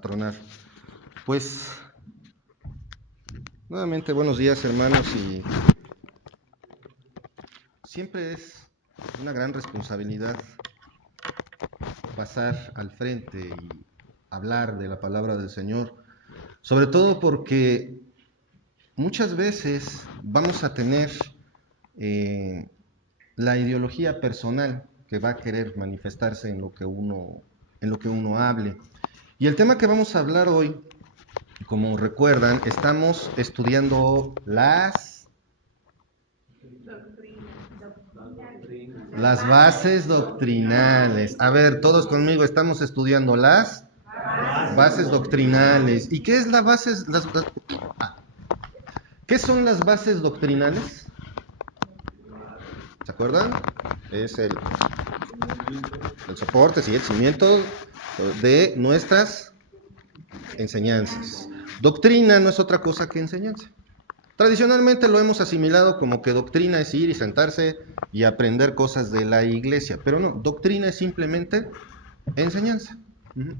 Tronar. Pues, nuevamente buenos días, hermanos, y siempre es una gran responsabilidad pasar al frente y hablar de la palabra del Señor, sobre todo porque muchas veces vamos a tener la ideología personal que va a querer manifestarse en lo que uno hable. Y el tema que vamos a hablar hoy, como recuerdan, estamos estudiando las bases doctrinales. A ver, todos conmigo, estamos estudiando las bases doctrinales. ¿Y qué es la bases? ¿Qué son las bases doctrinales? ¿Se acuerdan? Es el soporte, sí, el cimiento de nuestras enseñanzas. Doctrina no es otra cosa que enseñanza. Tradicionalmente lo hemos asimilado como que doctrina es ir y sentarse y aprender cosas de la iglesia, pero no, doctrina es simplemente enseñanza.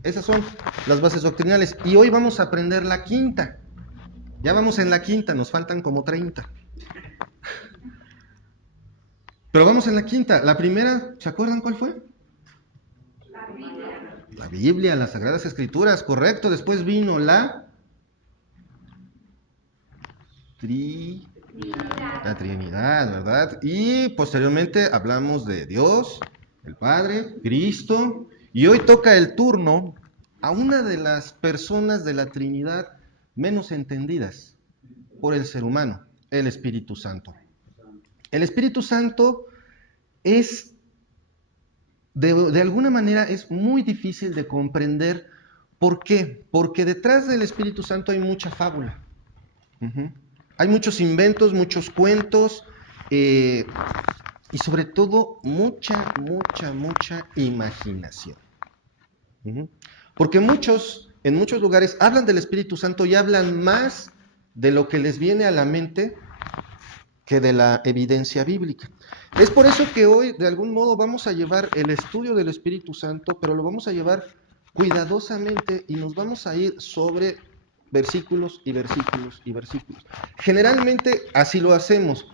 Esas son las bases doctrinales. Y hoy vamos a aprender la quinta. Ya vamos en la quinta, nos faltan como 30. Pero vamos en la quinta. La primera, ¿se acuerdan cuál fue? La Biblia, las Sagradas Escrituras, correcto. Después vino la Trinidad, ¿verdad? Y posteriormente hablamos de Dios, el Padre, Cristo. Y hoy toca el turno a una de las personas de la Trinidad menos entendidas por el ser humano, el Espíritu Santo. El Espíritu Santo es, de alguna manera, es muy difícil de comprender. ¿Por qué? Porque detrás del Espíritu Santo hay mucha fábula. Hay muchos inventos, muchos cuentos, y sobre todo mucha imaginación. Porque en muchos lugares hablan del Espíritu Santo y hablan más de lo que les viene a la mente que de la evidencia bíblica. Es por eso que hoy, de algún modo, vamos a llevar el estudio del Espíritu Santo, pero lo vamos a llevar cuidadosamente y nos vamos a ir sobre versículos y versículos y versículos. Generalmente así lo hacemos,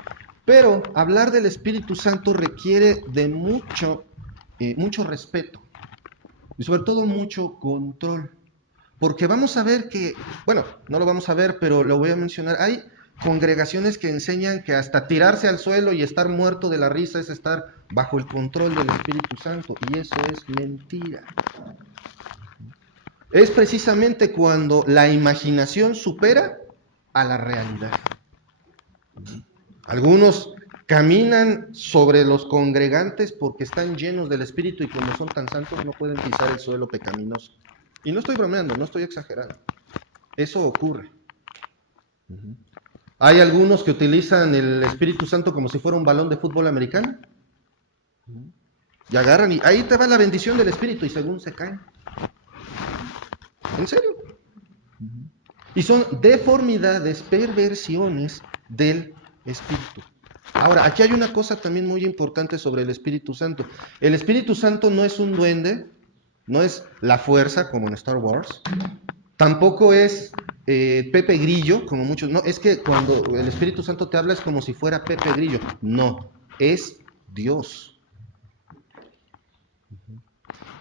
pero hablar del Espíritu Santo requiere de mucho respeto y sobre todo mucho control. Porque vamos a ver que, bueno, no lo vamos a ver, pero lo voy a mencionar, hay congregaciones que enseñan que hasta tirarse al suelo y estar muerto de la risa es estar bajo el control del Espíritu Santo, y eso es mentira. Es precisamente cuando la imaginación supera a la realidad. Algunos caminan sobre los congregantes porque están llenos del Espíritu y como son tan santos no pueden pisar el suelo pecaminoso. Y no estoy bromeando, no estoy exagerando. Eso ocurre. Hay algunos que utilizan el Espíritu Santo como si fuera un balón de fútbol americano. Y agarran y ahí te va la bendición del Espíritu y según se caen. ¿En serio? Y son deformidades, perversiones del Espíritu. Ahora, aquí hay una cosa también muy importante sobre el Espíritu Santo. El Espíritu Santo no es un duende, no es la fuerza como en Star Wars, tampoco es Pepe Grillo, como muchos, no, es que cuando el Espíritu Santo te habla es como si fuera Pepe Grillo, no, es Dios.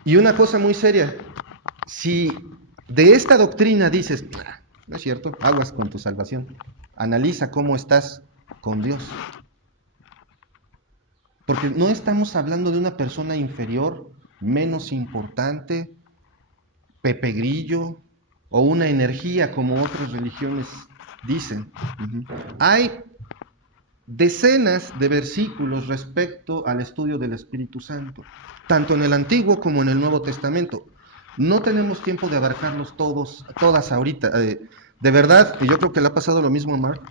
Y una cosa muy seria, si de esta doctrina dices, no es cierto, aguas con tu salvación, analiza cómo estás con Dios. Porque no estamos hablando de una persona inferior, menos importante, Pepe Grillo, o una energía como otras religiones dicen. Hay decenas de versículos respecto al estudio del Espíritu Santo, tanto en el Antiguo como en el Nuevo Testamento. No tenemos tiempo de abarcarlos todas ahorita. De verdad, y yo creo que le ha pasado lo mismo a Mark,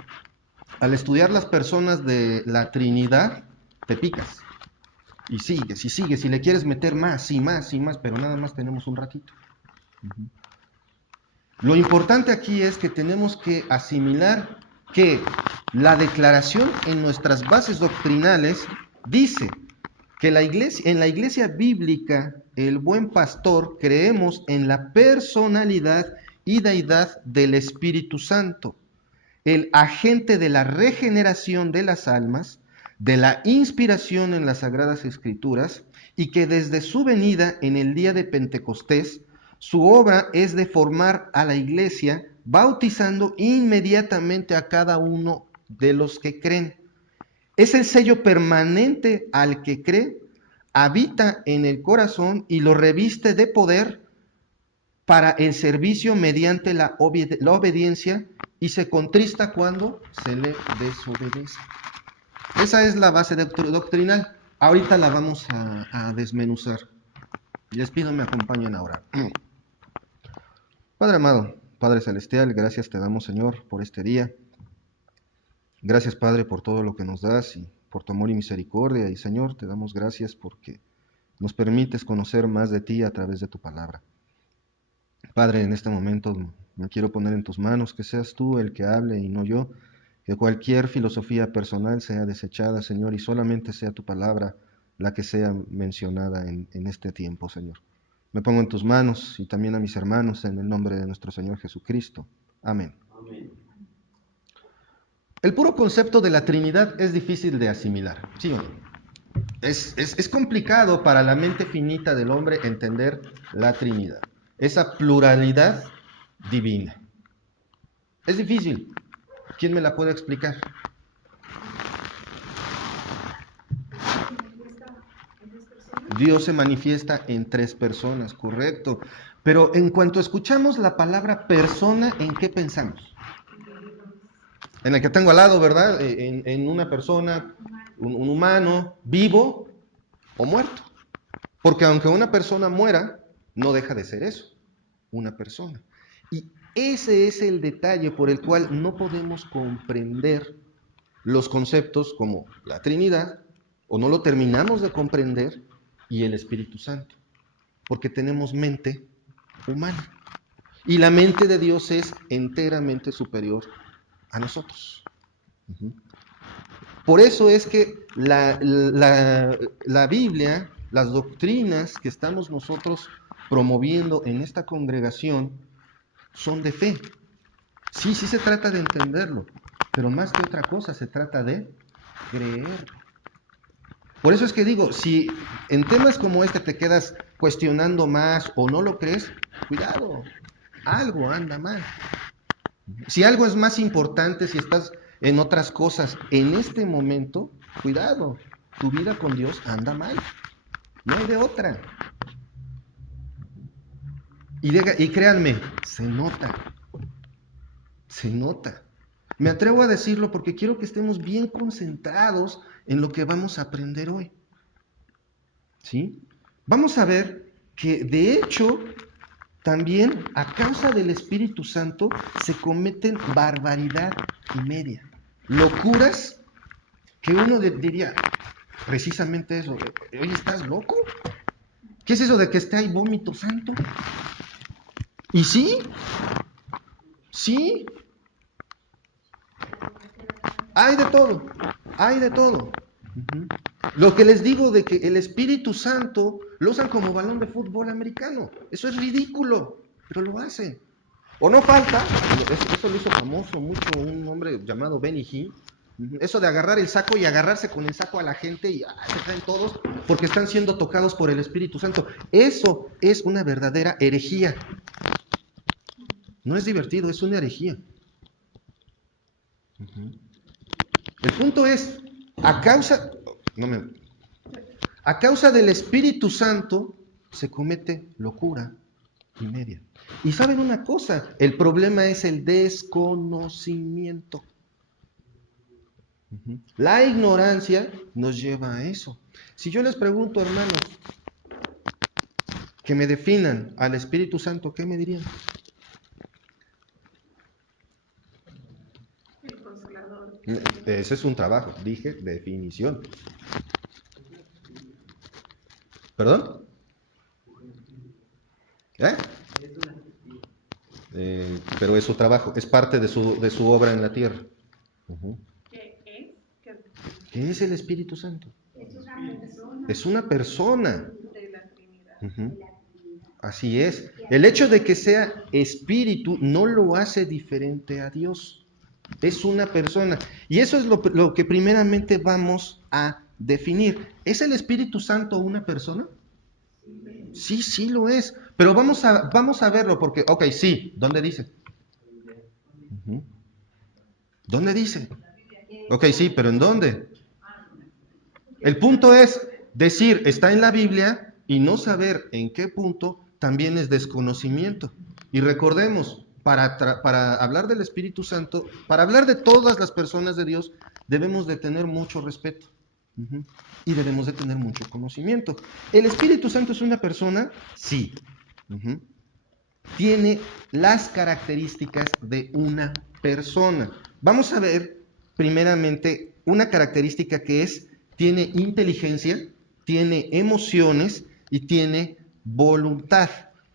al estudiar las personas de la Trinidad, te picas. Y sigues, y le quieres meter más, y más, y más, pero nada más tenemos un ratito. Lo importante aquí es que tenemos que asimilar que la declaración en nuestras bases doctrinales dice que en la iglesia bíblica, el buen pastor, creemos en la personalidad y deidad del Espíritu Santo, el agente de la regeneración de las almas, de la inspiración en las Sagradas Escrituras, y que desde su venida en el día de Pentecostés, su obra es de formar a la iglesia, bautizando inmediatamente a cada uno de los que creen. Es el sello permanente al que cree, habita en el corazón y lo reviste de poder para el servicio mediante la obediencia, y se contrista cuando se le desobedece. Esa es la base doctrinal. Ahorita la vamos a desmenuzar. Les pido me acompañen ahora. Padre amado, Padre celestial, gracias te damos, Señor, por este día. Gracias, Padre, por todo lo que nos das y por tu amor y misericordia. Y, Señor, te damos gracias porque nos permites conocer más de ti a través de tu palabra. Padre, en este momento me quiero poner en tus manos, que seas tú el que hable y no yo, que cualquier filosofía personal sea desechada, Señor, y solamente sea tu palabra la que sea mencionada en este tiempo, Señor. Me pongo en tus manos y también a mis hermanos en el nombre de nuestro Señor Jesucristo. Amén. Amén. El puro concepto de la Trinidad es difícil de asimilar, ¿sí o no? Es complicado para la mente finita del hombre entender la Trinidad, esa pluralidad divina. Es difícil. ¿Quién me la puede explicar? Dios se manifiesta en 3 personas, correcto. Pero en cuanto escuchamos la palabra persona, ¿en qué pensamos? En el que tengo al lado, ¿verdad? En una persona, un humano, vivo o muerto. Porque aunque una persona muera, no deja de ser eso, una persona. Y ese es el detalle por el cual no podemos comprender los conceptos como la Trinidad, o no lo terminamos de comprender, y el Espíritu Santo, porque tenemos mente humana. Y la mente de Dios es enteramente superior a nosotros. Por eso es que la Biblia, las doctrinas que estamos nosotros promoviendo en esta congregación, son de fe. Sí, sí se trata de entenderlo, pero más que otra cosa se trata de creer. Por eso es que digo, si en temas como este te quedas cuestionando más o no lo crees, cuidado, algo anda mal. Si algo es más importante, si estás en otras cosas en este momento, cuidado, tu vida con Dios anda mal. No hay de otra. Y créanme, se nota. Se nota. Me atrevo a decirlo porque quiero que estemos bien concentrados en lo que vamos a aprender hoy. ¿Sí? Vamos a ver que de hecho también a causa del Espíritu Santo se cometen barbaridad y media. Locuras que uno diría precisamente eso. Oye, ¿estás loco? ¿Qué es eso de que esté ahí vómito santo? ¿Y sí? Sí. Hay de todo, hay de todo. Lo que les digo de que el Espíritu Santo lo usan como balón de fútbol americano, eso es ridículo, pero lo hacen. O no falta, eso lo hizo famoso mucho un hombre llamado Benny Hinn, eso de agarrar el saco y agarrarse con el saco a la gente y se caen todos porque están siendo tocados por el Espíritu Santo. Eso es una verdadera herejía. No es divertido, es una herejía. El punto es, a causa del Espíritu Santo se comete locura y media. Y saben una cosa, el problema es el desconocimiento. La ignorancia nos lleva a eso. Si yo les pregunto, hermanos, que me definan al Espíritu Santo, ¿qué me dirían? El Consolador. Ese es un trabajo, dije definición. ¿Perdón? Pero es su trabajo, es parte de su obra en la tierra. ¿Qué es? ¿Qué es el Espíritu Santo? Es una persona. Es una persona. Ujú. Así es. El hecho de que sea espíritu no lo hace diferente a Dios. Es una persona. Y eso es lo que primeramente vamos a definir. ¿Es el Espíritu Santo una persona? Sí, sí lo es. Pero vamos a verlo porque, ok, sí, ¿dónde dice? Ujú. ¿Dónde dice? Ok, sí, pero ¿en dónde? El punto es decir, está en la Biblia y no saber en qué punto también es desconocimiento. Y recordemos, para hablar del Espíritu Santo, para hablar de todas las personas de Dios, debemos de tener mucho respeto. Ujú. Y debemos de tener mucho conocimiento. ¿El Espíritu Santo es una persona? Sí. Ujú. Tiene las características de una persona. Vamos a ver primeramente una característica que es, tiene inteligencia, tiene emociones y tiene voluntad.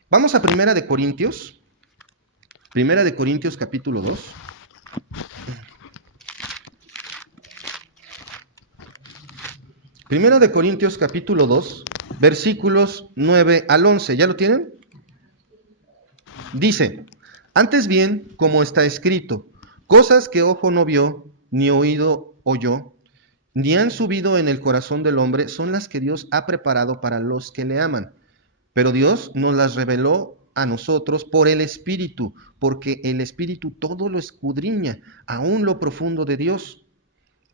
Vamos a Primera de Corintios capítulo 2. Primera de Corintios capítulo 2, versículos 9 al 11. ¿Ya lo tienen? Dice, antes bien, como está escrito, cosas que ojo no vio, ni oído oyó, ni han subido en el corazón del hombre, son las que Dios ha preparado para los que le aman. Pero Dios nos las reveló a nosotros por el Espíritu, porque el Espíritu todo lo escudriña, aún lo profundo de Dios.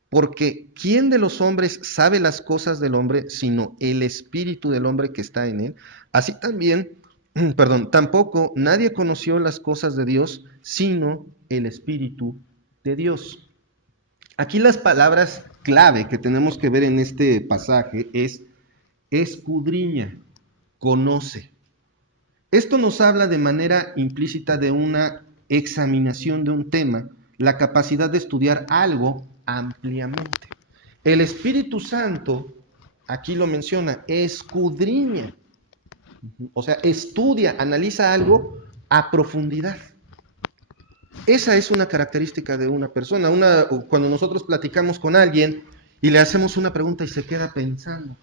Porque ¿quién de los hombres sabe las cosas del hombre, sino el Espíritu del hombre que está en él? Así también, tampoco nadie conoció las cosas de Dios, sino el Espíritu de Dios. Aquí las palabras clave que tenemos que ver en este pasaje es escudriña, conoce. Esto nos habla de manera implícita de una examinación de un tema, la capacidad de estudiar algo ampliamente. El Espíritu Santo, aquí lo menciona, escudriña, o sea, estudia, analiza algo a profundidad. Esa es una característica de una persona. Cuando nosotros platicamos con alguien y le hacemos una pregunta y se queda pensando,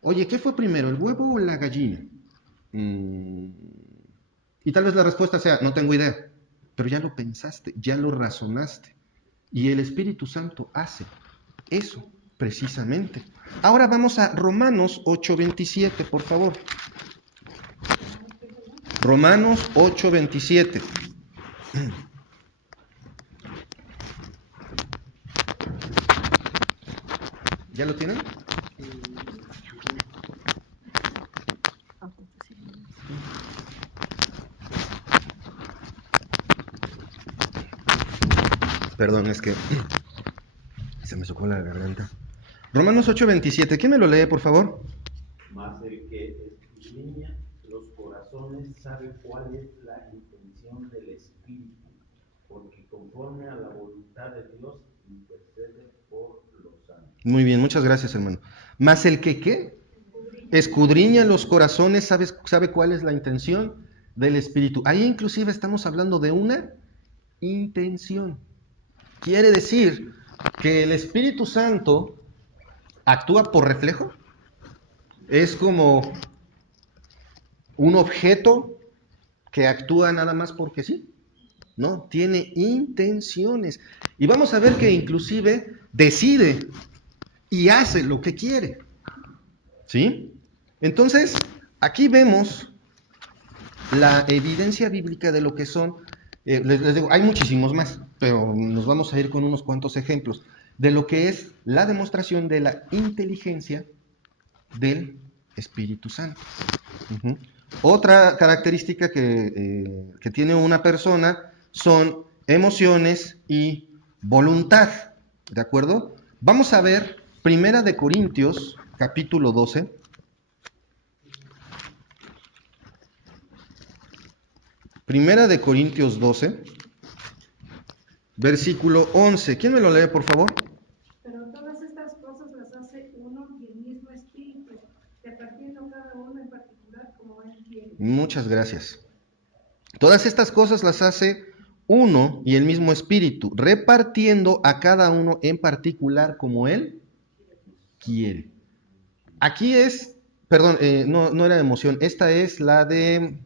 oye, ¿qué fue primero, el huevo o la gallina? Y tal vez la respuesta sea, no tengo idea, pero ya lo pensaste, ya lo razonaste. Y el Espíritu Santo hace eso, precisamente. Ahora vamos a Romanos 8:27, por favor. Romanos 8:27. ¿Ya lo tienen? Perdón, es que se me socó la garganta. Romanos 8:27. ¿Quién me lo lee, por favor? Mas el que escudriña los corazones sabe cuál es la intención del Espíritu, porque conforme a la voluntad de Dios intercede por los santos. Muy bien, muchas gracias, hermano. Mas el que, ¿qué? Escudriña los corazones, sabe cuál es la intención del Espíritu. Ahí inclusive estamos hablando de una intención. Quiere decir que el Espíritu Santo actúa por reflejo. Es como un objeto que actúa nada más porque sí. No, tiene intenciones. Y vamos a ver que inclusive decide y hace lo que quiere. ¿Sí? Entonces, aquí vemos la evidencia bíblica de lo que son, les digo, hay muchísimos más, pero nos vamos a ir con unos cuantos ejemplos, de lo que es la demostración de la inteligencia del Espíritu Santo. Uh-huh. Otra característica que tiene una persona son emociones y voluntad, ¿de acuerdo? Vamos a ver Primera de Corintios, capítulo 12. Primera de Corintios 12, versículo 11. ¿Quién me lo lee, por favor? Pero todas estas cosas las hace uno y el mismo Espíritu, repartiendo cada uno en particular como Él quiere. Muchas gracias. Todas estas cosas las hace uno y el mismo Espíritu, repartiendo a cada uno en particular como Él quiere. Aquí es, perdón, no era emoción, esta es la de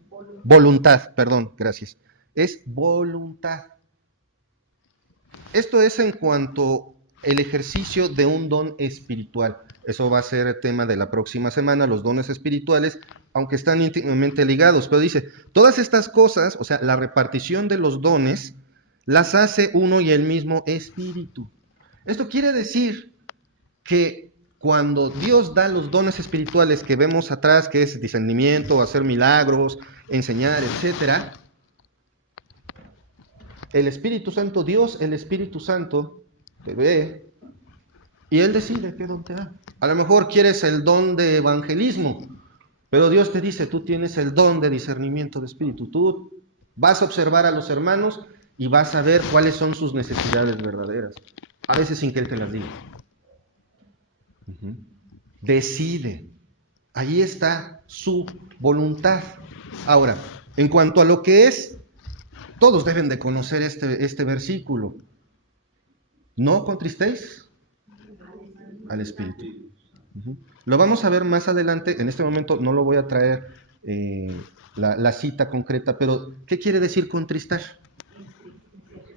voluntad, perdón, gracias. Es voluntad. Esto es en cuanto al ejercicio de un don espiritual. Eso va a ser el tema de la próxima semana, los dones espirituales, aunque están íntimamente ligados. Pero dice, todas estas cosas, o sea, la repartición de los dones, las hace uno y el mismo espíritu. Esto quiere decir que cuando Dios da los dones espirituales que vemos atrás, que es discernimiento, hacer milagros, enseñar, etcétera, el Espíritu Santo, Dios, el Espíritu Santo, te ve y Él decide qué don te da. A lo mejor quieres el don de evangelismo, pero Dios te dice, tú tienes el don de discernimiento de espíritu. Tú vas a observar a los hermanos y vas a ver cuáles son sus necesidades verdaderas, a veces sin que Él te las diga. Decide. Ahí está su voluntad. Ahora, en cuanto a lo que es, todos deben de conocer este versículo. No contristéis al Espíritu. Lo vamos a ver más adelante. En este momento no lo voy a traer la cita concreta, pero ¿qué quiere decir contristar?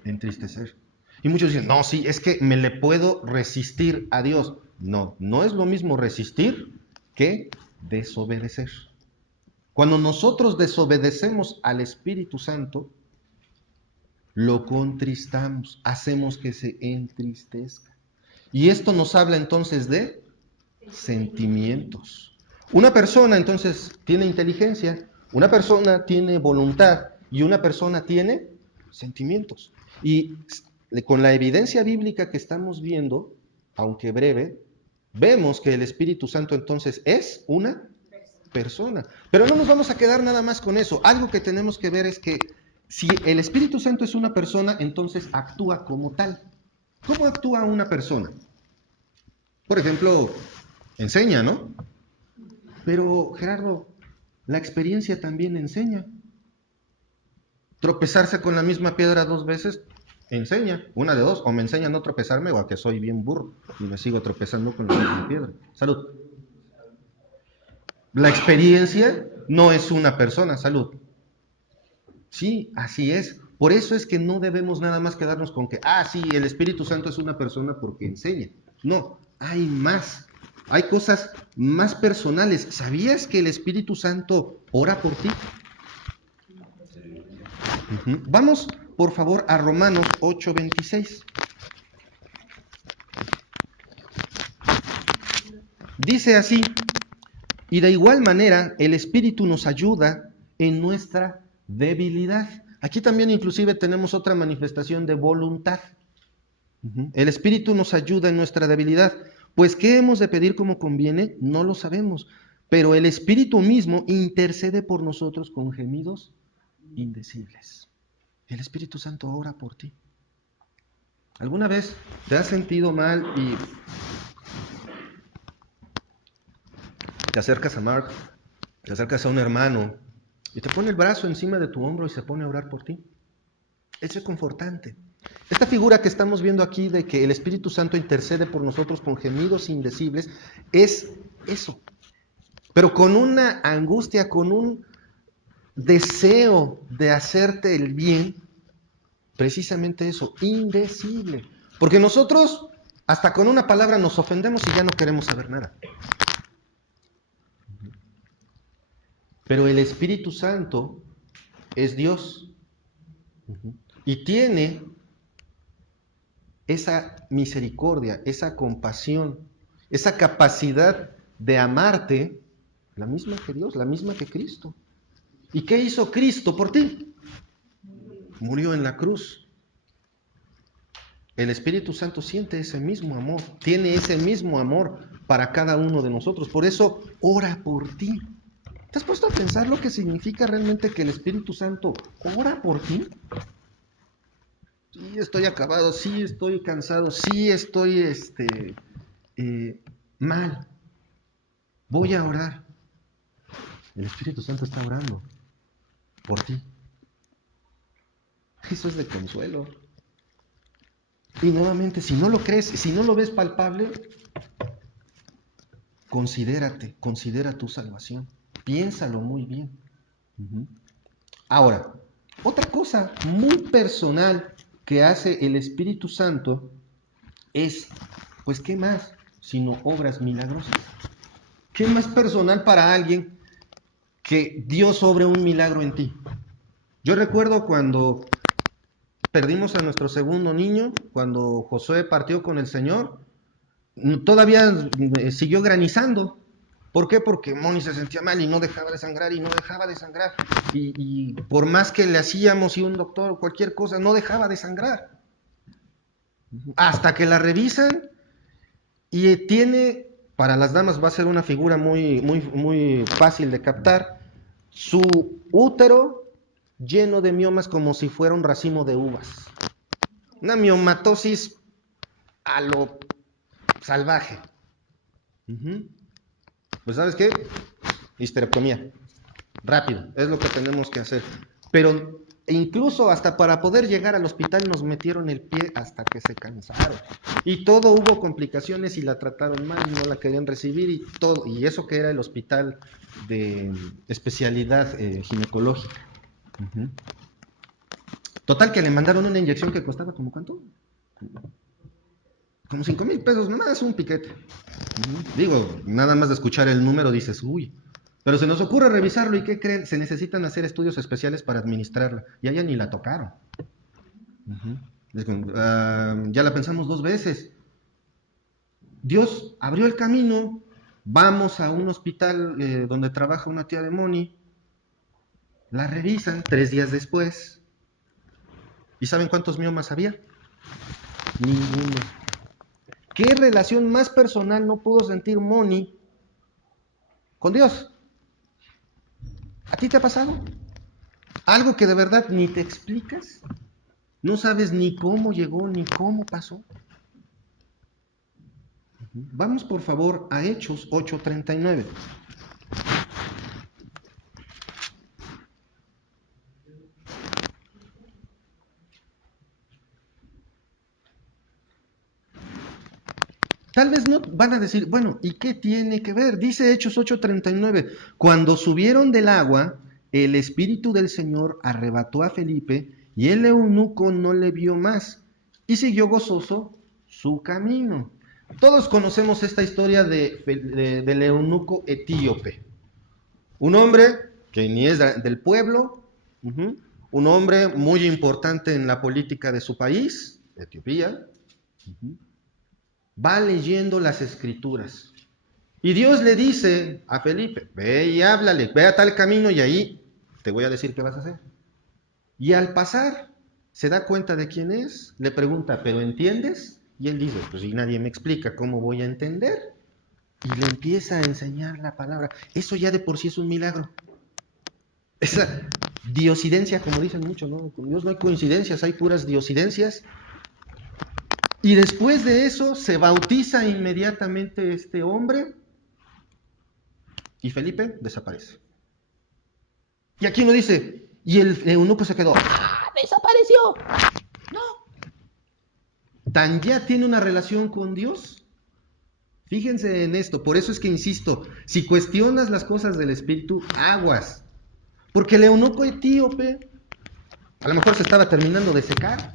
Entristecer. Y muchos dicen, no, sí, es que me le puedo resistir a Dios. No, no es lo mismo resistir que desobedecer. Cuando nosotros desobedecemos al Espíritu Santo, lo contristamos, hacemos que se entristezca. Y esto nos habla entonces de sentimientos. Una persona entonces tiene inteligencia, una persona tiene voluntad y una persona tiene sentimientos. Y con la evidencia bíblica que estamos viendo, aunque breve, vemos que el Espíritu Santo entonces es una persona. Pero no nos vamos a quedar nada más con eso. Algo que tenemos que ver es que si el Espíritu Santo es una persona, entonces actúa como tal. ¿Cómo actúa una persona? Por ejemplo, enseña, ¿no? Pero, Gerardo, la experiencia también enseña. Tropezarse con la misma piedra 2 veces, enseña. Una de dos, o me enseña a no tropezarme o a que soy bien burro y me sigo tropezando con la misma piedra. Salud. La experiencia no es una persona, salud. Sí, así es. Por eso es que no debemos nada más quedarnos con que, sí, el Espíritu Santo es una persona porque enseña. No, hay más. Hay cosas más personales. ¿Sabías que el Espíritu Santo ora por ti? Vamos, por favor, a Romanos 8:26. Dice así, y de igual manera el Espíritu nos ayuda en nuestra debilidad. Aquí también inclusive tenemos otra manifestación de voluntad. El Espíritu nos ayuda en nuestra debilidad. Pues ¿qué hemos de pedir como conviene? No lo sabemos. Pero el Espíritu mismo intercede por nosotros con gemidos indecibles. El Espíritu Santo ora por ti. ¿Alguna vez te has sentido mal y te acercas a Mark, te acercas a un hermano y te pone el brazo encima de tu hombro y se pone a orar por ti? Es reconfortante. Esta figura que estamos viendo aquí de que el Espíritu Santo intercede por nosotros con gemidos indecibles es eso, pero con una angustia, con un deseo de hacerte el bien, precisamente eso, indecible. Porque nosotros hasta con una palabra nos ofendemos y ya no queremos saber nada. Pero el Espíritu Santo es Dios y tiene esa misericordia, esa compasión, esa capacidad de amarte, la misma que Dios, la misma que Cristo. ¿Y qué hizo Cristo por ti? Murió en la cruz. El Espíritu Santo siente ese mismo amor, tiene ese mismo amor para cada uno de nosotros. Por eso ora por ti. ¿Te has puesto a pensar lo que significa realmente que el Espíritu Santo ora por ti? Sí, estoy acabado, sí, estoy cansado, sí, estoy mal. Voy a orar. El Espíritu Santo está orando por ti. Eso es de consuelo. Y nuevamente, si no lo crees, si no lo ves palpable, considérate, considera tu salvación. Piénsalo muy bien. Ahora, otra cosa muy personal que hace el Espíritu Santo es, pues, ¿qué más? Sino obras milagrosas. ¿Qué más personal para alguien que Dios obre un milagro en ti? Yo recuerdo cuando perdimos a nuestro segundo niño, cuando Josué partió con el Señor, todavía siguió granizando. ¿Por qué? Porque Moni se sentía mal y no dejaba de sangrar y no dejaba de sangrar. Y por más que le hacíamos y un doctor o cualquier cosa, no dejaba de sangrar. Hasta que la revisan y tiene, para las damas va a ser una figura muy fácil de captar, su útero lleno de miomas como si fuera un racimo de uvas. Una miomatosis a lo salvaje. Pues ¿sabes qué? Histerectomía. Rápido, es lo que tenemos que hacer. Pero incluso hasta para poder llegar al hospital nos metieron el pie hasta que se cansaron. Y todo hubo complicaciones y la trataron mal y no la querían recibir y todo. Y eso que era el hospital de especialidad ginecológica. Total que le mandaron una inyección que costaba como ¿cuánto? Como 5,000 pesos, nomás un piquete. Digo, nada más de escuchar el número dices, uy. Pero se nos ocurre revisarlo y ¿qué creen? Se necesitan hacer estudios especiales para administrarla. Y a ella ni la tocaron. Ya la pensamos 2 veces. Dios abrió el camino. Vamos a un hospital donde trabaja una tía de Moni. La revisan 3 días después. ¿Y saben cuántos miomas había? Ninguno. ¿Qué relación más personal no pudo sentir Moni con Dios? ¿A ti te ha pasado? Algo que de verdad ni te explicas. No sabes ni cómo llegó, ni cómo pasó. Vamos por favor a Hechos 8:39. Tal vez no van a decir, bueno, ¿y qué tiene que ver? Dice Hechos 8:39, cuando subieron del agua, el Espíritu del Señor arrebató a Felipe y el eunuco no le vio más y siguió gozoso su camino. Todos conocemos esta historia del eunuco etíope. Un hombre que ni es del pueblo, un hombre muy importante en la política de su país, Etiopía, va leyendo las escrituras. Y Dios le dice a Felipe, ve y háblale, ve a tal camino y ahí te voy a decir qué vas a hacer. Y al pasar, se da cuenta de quién es, le pregunta, ¿pero entiendes? Y él dice, pues si nadie me explica, ¿cómo voy a entender? Y le empieza a enseñar la palabra. Eso ya de por sí es un milagro. Esa diosidencia, como dicen mucho, ¿no? Con Dios no hay coincidencias, hay puras diosidencias. Y después de eso se bautiza inmediatamente este hombre y Felipe desaparece. Y aquí uno dice, y el eunuco se quedó, ¡ah, desapareció! No. ¿Tan ya tiene una relación con Dios? Fíjense en esto, por eso es que insisto, si cuestionas las cosas del Espíritu, aguas. Porque el eunuco etíope a lo mejor se estaba terminando de secar.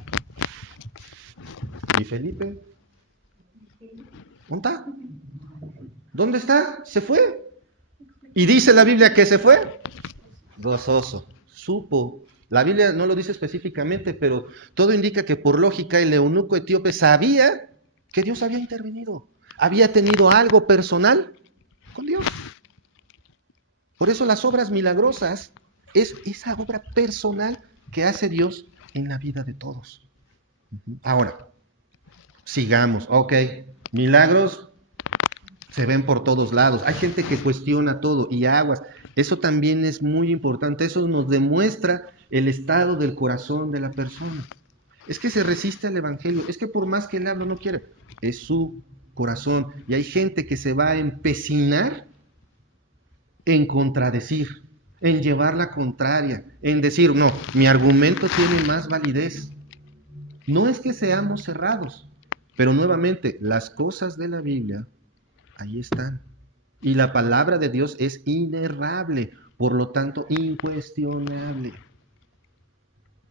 ¿Y Felipe? ¿Dónde está? ¿Dónde está? Se fue. Y dice la Biblia que se fue. Gozoso. Supo. La Biblia no lo dice específicamente, pero todo indica que por lógica el eunuco etíope sabía que Dios había intervenido. Había tenido algo personal con Dios. Por eso las obras milagrosas es esa obra personal que hace Dios en la vida de todos. Ahora, sigamos. Ok, milagros se ven por todos lados. Hay gente que cuestiona todo y aguas. Eso también es muy importante. Eso nos demuestra el estado del corazón de la persona. Es que se resiste al evangelio. Es que por más que él habla no quiere. Es su corazón. Y hay gente que se va a empecinar en contradecir, en llevar la contraria, en decir, no, mi argumento tiene más validez. No es que seamos cerrados, pero nuevamente, las cosas de la Biblia, ahí están. Y la palabra de Dios es inerrable, por lo tanto incuestionable.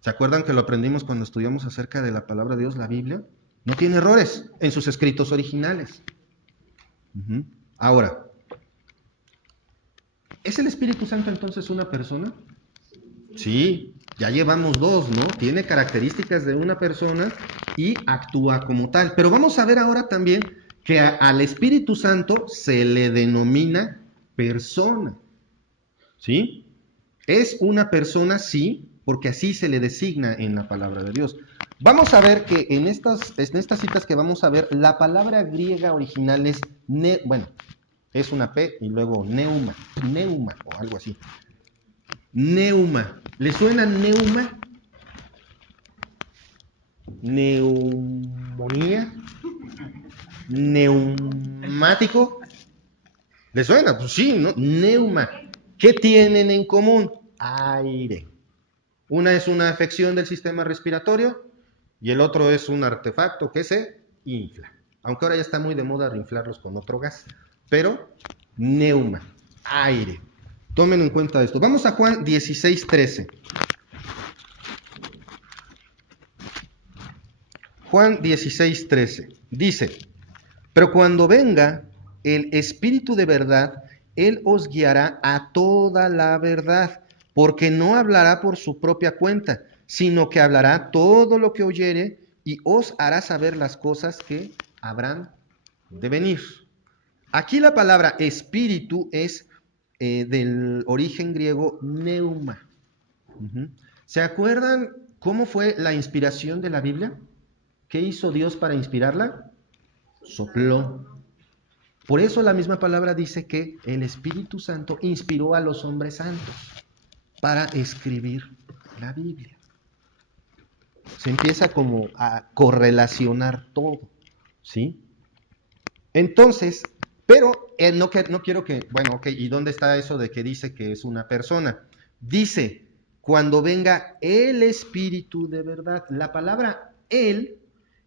¿Se acuerdan que lo aprendimos cuando estudiamos acerca de la palabra de Dios, la Biblia? No tiene errores en sus escritos originales. Ahora, ¿es el Espíritu Santo entonces una persona? Sí, ya llevamos dos, ¿no? Tiene características de una persona y actúa como tal. Pero vamos a ver ahora también que al Espíritu Santo se le denomina persona. ¿Sí? Es una persona, sí, porque así se le designa en la palabra de Dios. Vamos a ver que en estas citas que vamos a ver, la palabra griega original es, es una P y luego neuma o algo así. Neuma. ¿Le suena neuma? Neumonía. Neumático. ¿Le suena? Pues sí, ¿no? Neuma. ¿Qué tienen en común? Aire. Una es una afección del sistema respiratorio y el otro es un artefacto que se infla. Aunque ahora ya está muy de moda inflarlos con otro gas. Pero neuma, aire. Tomen en cuenta esto. Vamos a Juan 16:13. Juan 16:13. Dice, pero cuando venga el Espíritu de verdad, Él os guiará a toda la verdad, porque no hablará por su propia cuenta, sino que hablará todo lo que oyere y os hará saber las cosas que habrán de venir. Aquí la palabra espíritu es del origen griego neuma. ¿Se acuerdan cómo fue la inspiración de la Biblia? ¿Qué hizo Dios para inspirarla? Sopló. Por eso la misma palabra dice que el Espíritu Santo inspiró a los hombres santos para escribir la Biblia. Se empieza como a correlacionar todo, ¿sí? Entonces, pero no quiero que, bueno, ok, ¿y dónde está eso de que dice que es una persona? Dice, cuando venga el Espíritu de verdad. La palabra él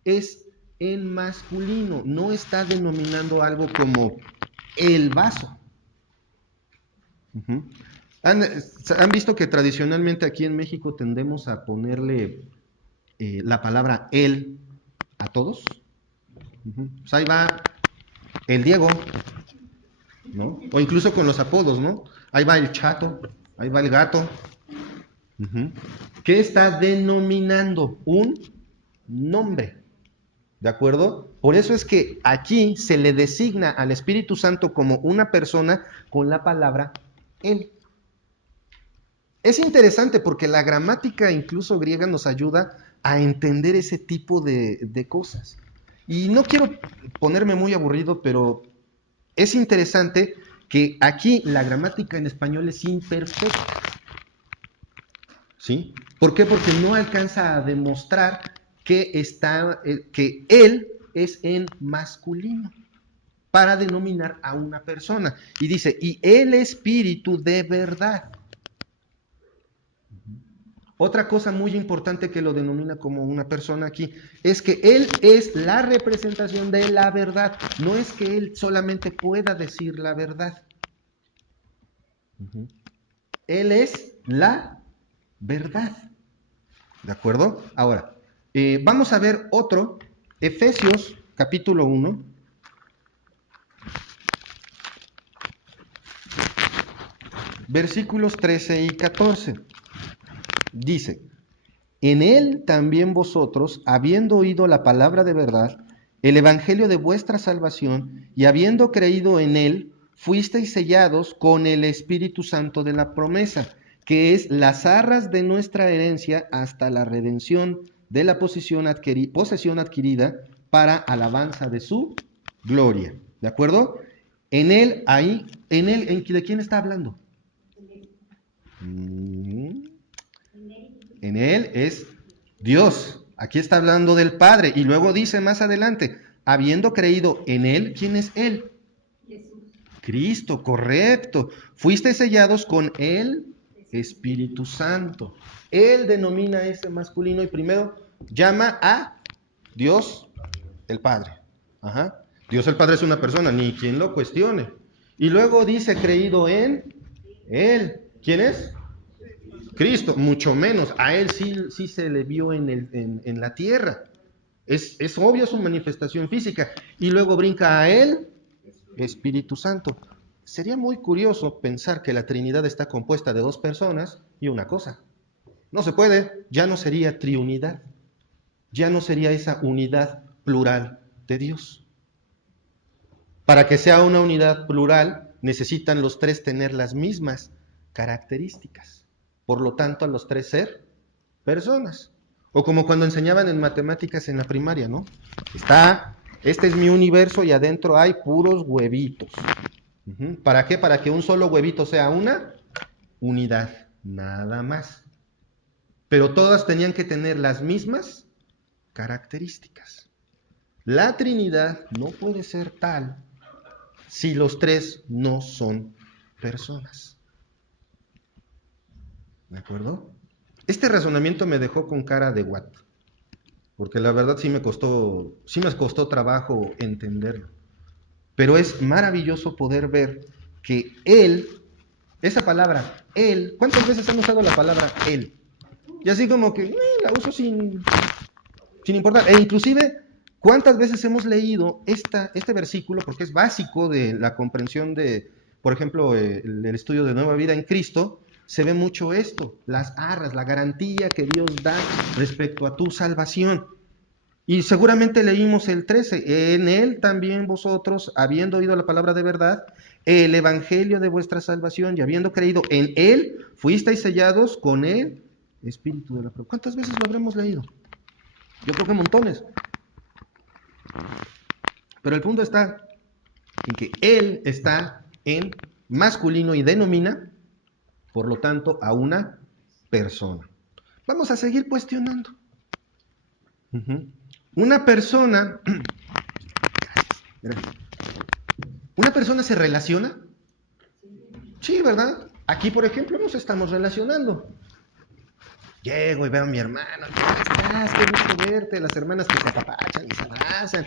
es en masculino, no está denominando algo como el vaso. ¿Han visto que tradicionalmente aquí en México tendemos a ponerle la palabra él a todos? Pues ahí va el Diego, ¿no? O incluso con los apodos, ¿no? Ahí va el Chato, ahí va el Gato. ¿Qué está denominando? Un nombre. ¿De acuerdo? Por eso es que aquí se le designa al Espíritu Santo como una persona con la palabra él. Es interesante porque la gramática incluso griega nos ayuda a entender ese tipo de cosas. Y no quiero ponerme muy aburrido, pero es interesante que aquí la gramática en español es imperfecta. ¿Sí? ¿Por qué? Porque no alcanza a demostrar que él es en masculino para denominar a una persona. Y dice, y el Espíritu de verdad. Otra cosa muy importante que lo denomina como una persona aquí es que Él es la representación de la verdad. No es que Él solamente pueda decir la verdad. Él es la verdad. ¿De acuerdo? Ahora, vamos a ver otro, Efesios capítulo 1. Versículos 13 y 14. Dice, en él también vosotros, habiendo oído la palabra de verdad, el evangelio de vuestra salvación, y habiendo creído en él, fuisteis sellados con el Espíritu Santo de la promesa, que es las arras de nuestra herencia hasta la redención de la posesión adquirida para alabanza de su gloria. ¿De acuerdo? En él, ¿de quién está hablando? En él es Dios. Aquí está hablando del Padre. Y luego dice más adelante, habiendo creído en él, ¿quién es él? Jesús. Cristo, correcto. Fuiste sellados con el Espíritu Santo. Él denomina ese masculino y primero llama a Dios el Padre. Dios el Padre es una persona, ni quien lo cuestione. Y luego dice, creído en Él. ¿Quién es? Cristo, mucho menos. A Él sí se le vio en la tierra. Es obvio su manifestación física. Y luego brinca a Él, Espíritu Santo. Sería muy curioso pensar que la Trinidad está compuesta de dos personas y una cosa. No se puede, ya no sería triunidad. Ya no sería esa unidad plural de Dios. Para que sea una unidad plural, necesitan los tres tener las mismas características. Por lo tanto, a los tres ser personas. O como cuando enseñaban en matemáticas en la primaria, ¿no? Este es mi universo y adentro hay puros huevitos. ¿Para qué? Para que un solo huevito sea una unidad, nada más. Pero todas tenían que tener las mismas características. La Trinidad no puede ser tal si los tres no son personas. ¿De acuerdo? Este razonamiento me dejó con cara de what, porque la verdad sí me costó trabajo entenderlo. Pero es maravilloso poder ver que Él, esa palabra, Él, ¿cuántas veces han usado la palabra Él? Y así como que la uso sin importar. E inclusive, ¿cuántas veces hemos leído este versículo? Porque es básico de la comprensión de, por ejemplo, el estudio de Nueva Vida en Cristo. Se ve mucho esto, las arras, la garantía que Dios da respecto a tu salvación. Y seguramente leímos el 13, en Él también vosotros, habiendo oído la palabra de verdad, el evangelio de vuestra salvación, y habiendo creído en Él, fuisteis sellados con el Espíritu de la promesa. ¿Cuántas veces lo habremos leído? Yo creo que montones. Pero el punto está en que Él está en masculino y denomina, por lo tanto, a una persona. Vamos a seguir cuestionando. Una persona se relaciona. Sí, ¿verdad? Aquí, por ejemplo, nos estamos relacionando. Llego y veo a mi hermano. ¿Cómo estás? Qué gusto verte. Las hermanas que se apapachan y se abrazan.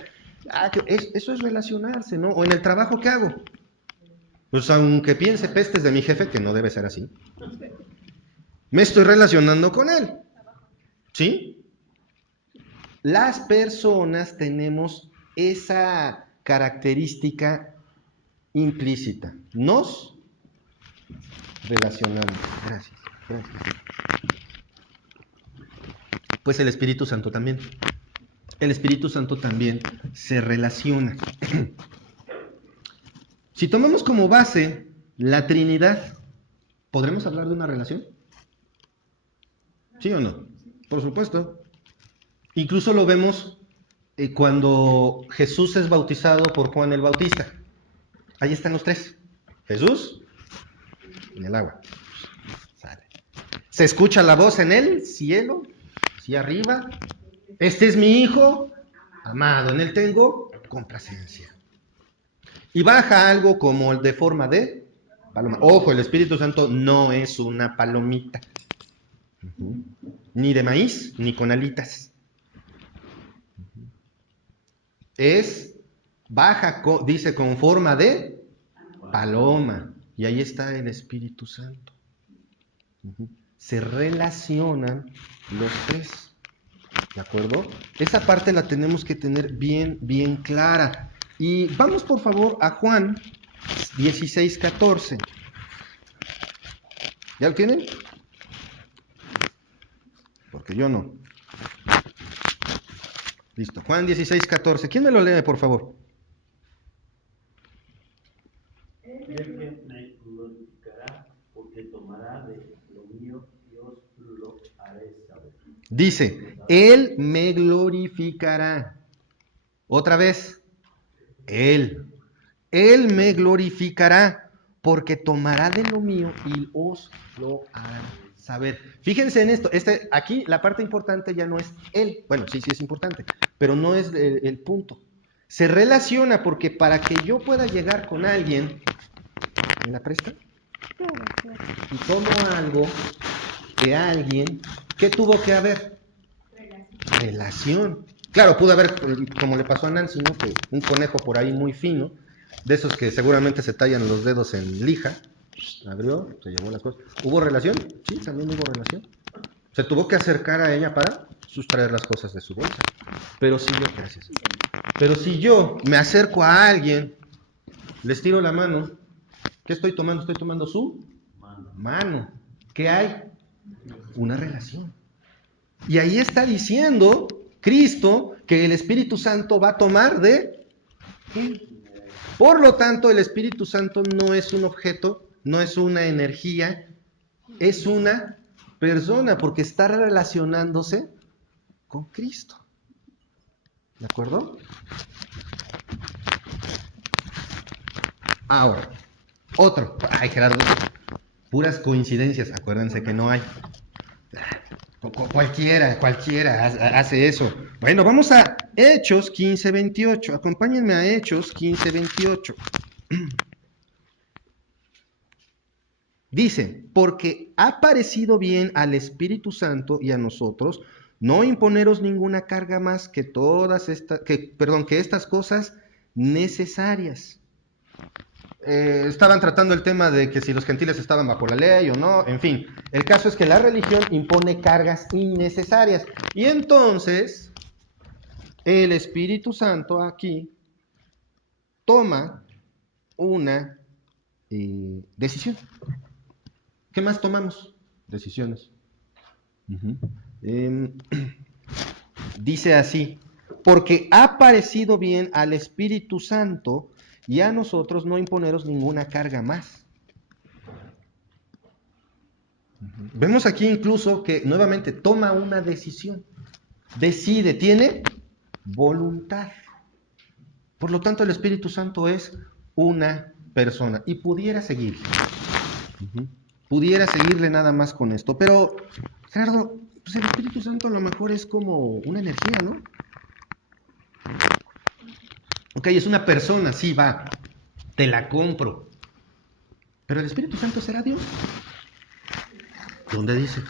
Eso es relacionarse, ¿no? O en el trabajo, ¿qué hago? Pues aunque piense pestes de mi jefe, que no debe ser así, me estoy relacionando con él. ¿Sí? Las personas tenemos esa característica implícita. Nos relacionamos. Gracias. Pues el Espíritu Santo también. El Espíritu Santo también se relaciona. Si tomamos como base la Trinidad, ¿podremos hablar de una relación? ¿Sí o no? Por supuesto. Incluso lo vemos cuando Jesús es bautizado por Juan el Bautista. Ahí están los tres. Jesús en el agua. Sale. Se escucha la voz en el cielo, hacia arriba. Este es mi Hijo amado, en él tengo complacencia. Y baja algo como el de forma de paloma. Ojo, el Espíritu Santo no es una palomita. Ni de maíz, ni con alitas. Baja, dice, con forma de paloma. Y ahí está el Espíritu Santo. Se relacionan los tres. ¿De acuerdo? Esa parte la tenemos que tener bien, bien clara. Y vamos por favor a Juan 16:14. ¿Ya lo tienen? Porque yo no. Listo. Juan 16:14. ¿Quién me lo lee, por favor? Él me glorificará porque tomará de lo mío, Dios lo haré saber. Dice, Él me glorificará. Otra vez, Él me glorificará porque tomará de lo mío y os lo hará saber. Fíjense en esto, aquí la parte importante ya no es Él, bueno, sí es importante, pero no es el punto. Se relaciona porque para que yo pueda llegar con alguien, ¿me la presta? Y tomo algo de alguien, ¿qué tuvo que haber? Relación. Claro, pudo haber, como le pasó a Nancy, ¿no? Que un conejo por ahí muy fino, de esos que seguramente se tallan los dedos en lija. Abrió, se llevó las cosas. ¿Hubo relación? Sí, también hubo relación. Se tuvo que acercar a ella para sustraer las cosas de su bolsa. Pero si yo, gracias. Pero si yo me acerco a alguien, les tiro la mano, ¿qué estoy tomando? Estoy tomando su mano. ¿Qué hay? Una relación. Y ahí está diciendo Cristo que el Espíritu Santo va a tomar de él. Por lo tanto, el Espíritu Santo no es un objeto, no es una energía, es una persona, porque está relacionándose con Cristo. ¿De acuerdo? Ahora, otro. Ay, Gerardo, puras coincidencias, acuérdense que no hay. Cualquiera hace eso. Bueno, vamos a Hechos 15:28. Acompáñenme a Hechos 15:28. Dice, porque ha parecido bien al Espíritu Santo y a nosotros no imponeros ninguna carga más que que estas cosas necesarias. Estaban tratando el tema de que si los gentiles estaban bajo la ley o no, en fin. El caso es que la religión impone cargas innecesarias. Y entonces, el Espíritu Santo aquí toma una decisión. ¿Qué más tomamos? Decisiones. Dice así, porque ha parecido bien al Espíritu Santo y a nosotros no imponeros ninguna carga más. Vemos aquí incluso que nuevamente toma una decisión, decide, tiene voluntad. Por lo tanto, el Espíritu Santo es una persona y pudiera seguirle. Pudiera seguirle nada más con esto, pero Gerardo, pues el Espíritu Santo a lo mejor es como una energía, ¿no? Ok, es una persona, sí, va, te la compro. Pero el Espíritu Santo será Dios. ¿Dónde dice?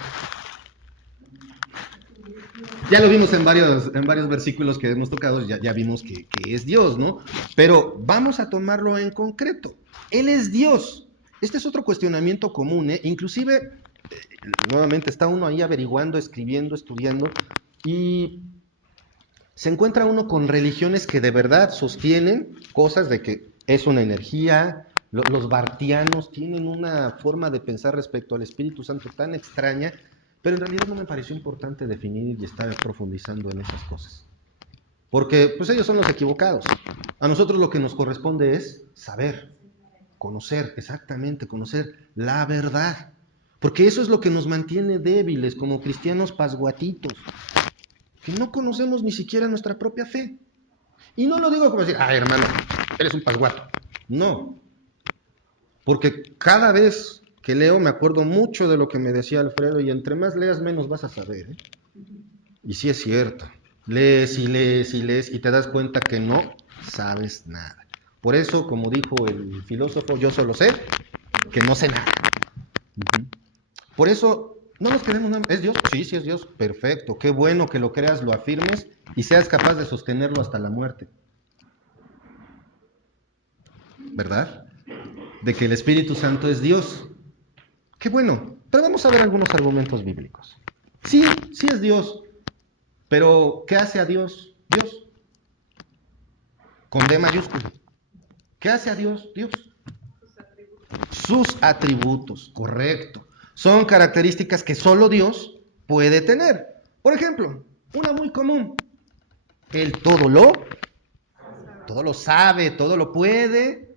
Ya lo vimos en varios versículos que hemos tocado, ya vimos que es Dios, ¿no? Pero vamos a tomarlo en concreto. Él es Dios. Este es otro cuestionamiento común, ¿eh? Inclusive, nuevamente está uno ahí averiguando, escribiendo, estudiando, y se encuentra uno con religiones que de verdad sostienen cosas de que es una energía. Los bartianos tienen una forma de pensar respecto al Espíritu Santo tan extraña, pero en realidad no me pareció importante definir y estar profundizando en esas cosas. Porque pues ellos son los equivocados. A nosotros lo que nos corresponde es saber, conocer, exactamente, conocer la verdad. Porque eso es lo que nos mantiene débiles como cristianos pasguatitos, que no conocemos ni siquiera nuestra propia fe. Y no lo digo como decir, ay hermano, eres un pasguato. No, porque cada vez que leo me acuerdo mucho de lo que me decía Alfredo y entre más leas menos vas a saber, ¿eh? Y sí es cierto, lees y lees y lees y te das cuenta que no sabes nada. Por eso, como dijo el filósofo, yo solo sé que no sé nada. Por eso, no nos quedemos nada. ¿Es Dios? Sí, sí es Dios. Perfecto. Qué bueno que lo creas, lo afirmes y seas capaz de sostenerlo hasta la muerte. ¿Verdad? De que el Espíritu Santo es Dios. Qué bueno. Pero vamos a ver algunos argumentos bíblicos. Sí, sí es Dios. Pero, ¿qué hace a Dios? Dios. Con D mayúscula. ¿Qué hace a Dios? Dios. Sus atributos, correcto. Son características que solo Dios puede tener. Por ejemplo, una muy común. Él todo lo sabe, todo lo puede.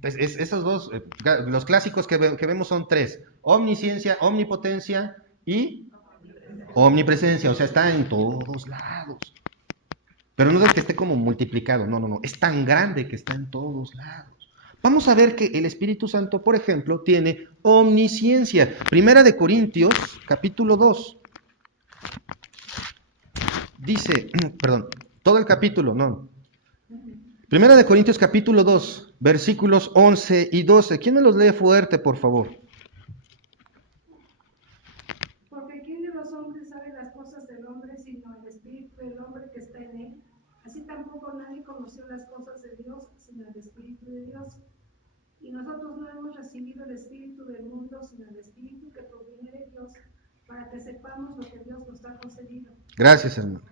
Pues esos dos, los clásicos que vemos son tres. Omnisciencia, omnipotencia y omnipresencia. O sea, está en todos lados. Pero no es que esté como multiplicado, no. Es tan grande que está en todos lados. Vamos a ver que el Espíritu Santo, por ejemplo, tiene omnisciencia. Primera de Corintios, capítulo 2. Dice, perdón, todo el capítulo, no. Primera de Corintios, capítulo 2, versículos 11 y 12. ¿Quién me los lee fuerte, por favor? Porque ¿quién de los hombres sabe las cosas del hombre sino el espíritu del hombre que está en él? Así tampoco nadie conoció las cosas de Dios sino el espíritu Gracias, hermano.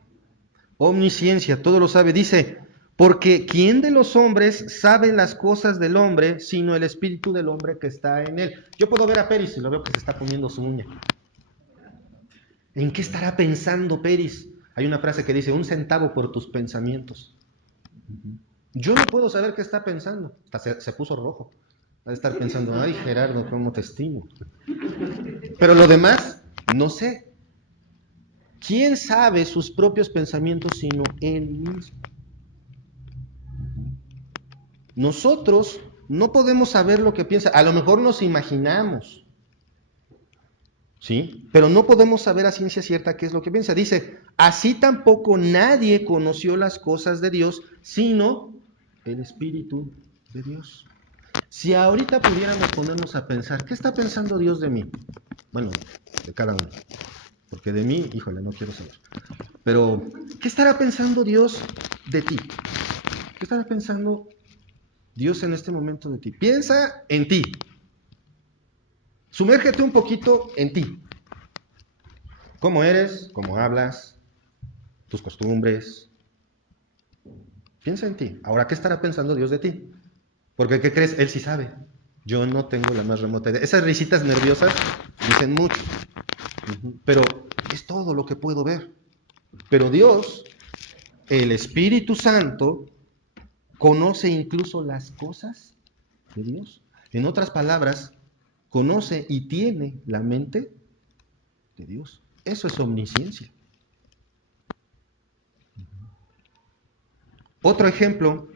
Omnisciencia, todo lo sabe. Dice, porque ¿quién de los hombres sabe las cosas del hombre, sino el espíritu del hombre que está en él? Yo puedo ver a Peris y lo veo que se está comiendo su uña. ¿En qué estará pensando Peris? Hay una frase que dice, 1 centavo por tus pensamientos. Yo no puedo saber qué está pensando. Hasta se puso rojo. Va a estar pensando, ay Gerardo, cómo te estimo. Pero lo demás, no sé. ¿Quién sabe sus propios pensamientos sino él mismo? Nosotros no podemos saber lo que piensa. A lo mejor nos imaginamos, ¿sí? Pero no podemos saber a ciencia cierta qué es lo que piensa. Dice, así tampoco nadie conoció las cosas de Dios, sino el Espíritu de Dios. Si ahorita pudiéramos ponernos a pensar, ¿qué está pensando Dios de mí? Bueno, de cada uno. Porque de mí, híjole, no quiero saber. Pero, ¿qué estará pensando Dios de ti? ¿Qué estará pensando Dios en este momento de ti? Piensa en ti. Sumérgete un poquito en ti. ¿Cómo eres? ¿Cómo hablas? ¿Tus costumbres? Piensa en ti. Ahora, ¿qué estará pensando Dios de ti? Porque, ¿qué crees? Él sí sabe. Yo no tengo la más remota idea. Esas risitas nerviosas dicen mucho. Pero es todo lo que puedo ver. Pero Dios, el Espíritu Santo, conoce incluso las cosas de Dios. En otras palabras, conoce y tiene la mente de Dios. Eso es omnisciencia. Otro ejemplo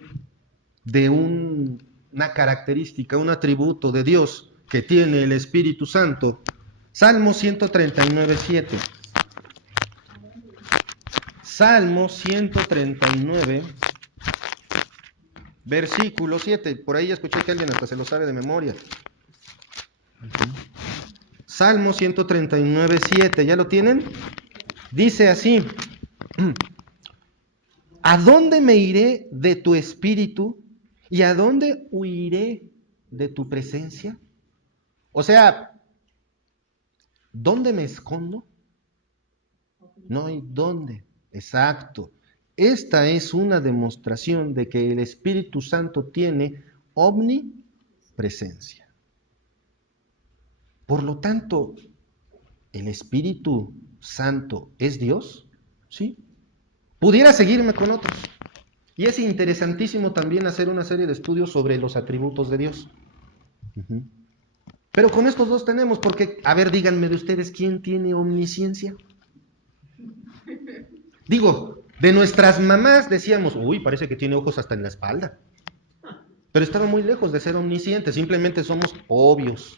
de una característica, un atributo de Dios que tiene el Espíritu Santo. Salmo 139:7. Salmo 139, versículo 7. Por ahí escuché que alguien hasta se lo sabe de memoria. Salmo 139:7. ¿Ya lo tienen? Dice así: ¿a dónde me iré de tu espíritu y a dónde huiré de tu presencia? O sea, ¿dónde me escondo? No hay dónde. Exacto. Esta es una demostración de que el Espíritu Santo tiene omnipresencia. Por lo tanto, ¿el Espíritu Santo es Dios? ¿Sí? Pudiera seguirme con otros. Y es interesantísimo también hacer una serie de estudios sobre los atributos de Dios. Pero con estos dos tenemos, porque, a ver, díganme de ustedes, ¿quién tiene omnisciencia? Digo, de nuestras mamás decíamos, uy, parece que tiene ojos hasta en la espalda. Pero estaba muy lejos de ser omnisciente, simplemente somos obvios.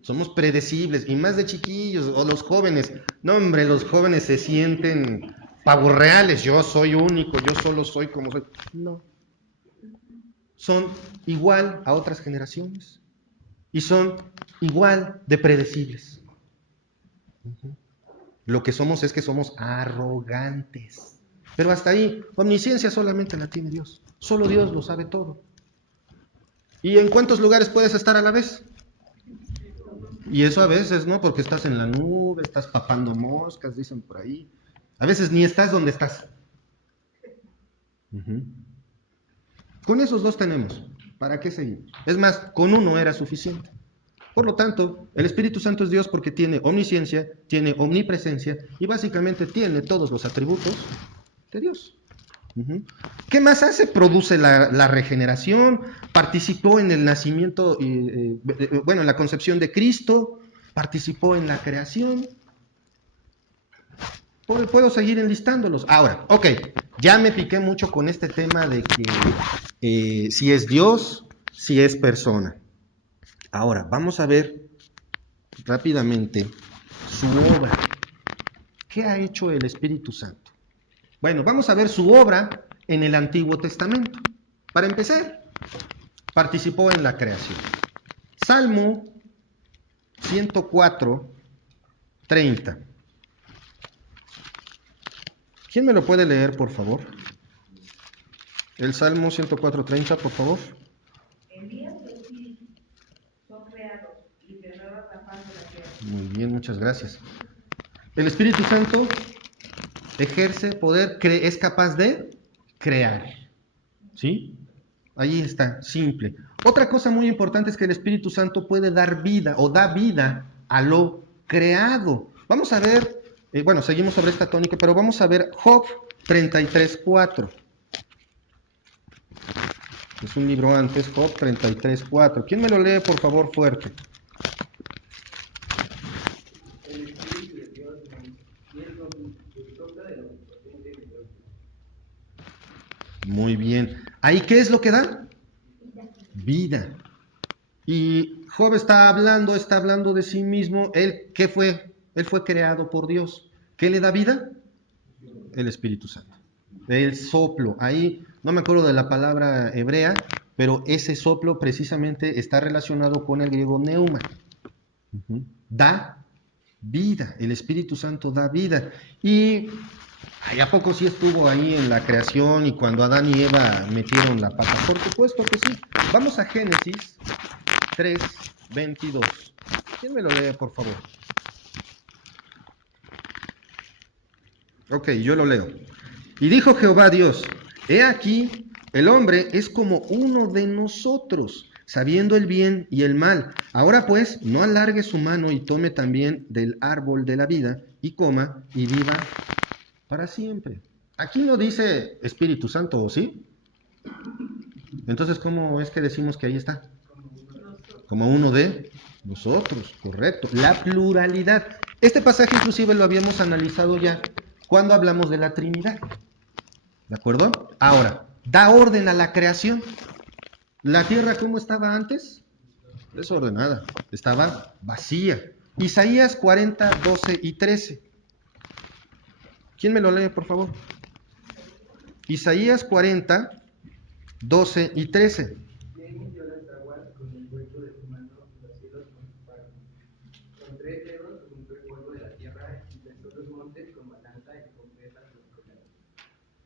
Somos predecibles, y más de chiquillos, o los jóvenes. No, hombre, los jóvenes se sienten pavos reales, yo soy único, yo solo soy como soy. No. Son igual a otras generaciones. Y son igual de predecibles. Lo que somos es que somos arrogantes. Pero hasta ahí, omnisciencia solamente la tiene Dios. Solo Dios lo sabe todo. ¿Y en cuántos lugares puedes estar a la vez? Y eso a veces, ¿no? Porque estás en la nube, estás papando moscas, dicen por ahí. A veces ni estás donde estás. Con esos dos tenemos. ¿Para qué seguimos? Es más, con uno era suficiente. Por lo tanto, el Espíritu Santo es Dios porque tiene omnisciencia, tiene omnipresencia y básicamente tiene todos los atributos de Dios. ¿Qué más hace? Produce la regeneración, participó en el nacimiento, bueno, en la concepción de Cristo, participó en la creación. Puedo seguir enlistándolos. Ahora, ok, ya me piqué mucho con este tema de que si es Dios, si es persona. Ahora, vamos a ver rápidamente su obra. ¿Qué ha hecho el Espíritu Santo? Bueno, vamos a ver su obra en el Antiguo Testamento. Para empezar, participó en la creación. Salmo 104:30. ¿Quién me lo puede leer, por favor? El Salmo 104:30, por favor. Envía tu espíritu, son creados y te renuevas la faz de la tierra. Muy bien, muchas gracias. El Espíritu Santo ejerce poder, es capaz de crear. ¿Sí? Ahí está, simple. Otra cosa muy importante es que el Espíritu Santo puede dar vida o da vida a lo creado. Vamos a ver, bueno, seguimos sobre esta tónica, pero vamos a ver Job 33:4. Es un libro antes, Job 33:4. ¿Quién me lo lee, por favor, fuerte? El Espíritu de Dios y el soplo del Omnipotente de Dios. Muy bien. ¿Ahí qué es lo que da? Vida. Y Job está hablando de sí mismo. ¿Él qué fue? Él fue creado por Dios. ¿Qué le da vida? El Espíritu Santo. El soplo. Ahí no me acuerdo de la palabra hebrea, pero ese soplo precisamente está relacionado con el griego neuma. Da vida. El Espíritu Santo da vida. Y ¿a poco sí estuvo ahí en la creación y cuando Adán y Eva metieron la pata? Por supuesto que sí. Vamos a Génesis 3:22. ¿Quién me lo lee, por favor? Ok, yo lo leo. Y dijo Jehová Dios: He aquí, el hombre es como uno de nosotros, sabiendo el bien y el mal. Ahora pues, no alargue su mano y tome también del árbol de la vida, y coma y viva para siempre. Aquí no dice Espíritu Santo, ¿o sí? Entonces, ¿cómo es que decimos que ahí está? Como uno de nosotros, correcto. La pluralidad. Este pasaje inclusive lo habíamos analizado ya cuando hablamos de la Trinidad. ¿De acuerdo? Ahora, da orden a la creación. ¿La tierra cómo estaba antes? Desordenada. Estaba vacía. Isaías 40:12 y 13. ¿Quién me lo lee, por favor? Isaías 40:12 y 13. ¿Quién inició las aguas con el hueco de su mano? Los cielos con su palma. Con 3 dedos juntó el polvo de la tierra y pesó los montes con balanza y con pesas los collados.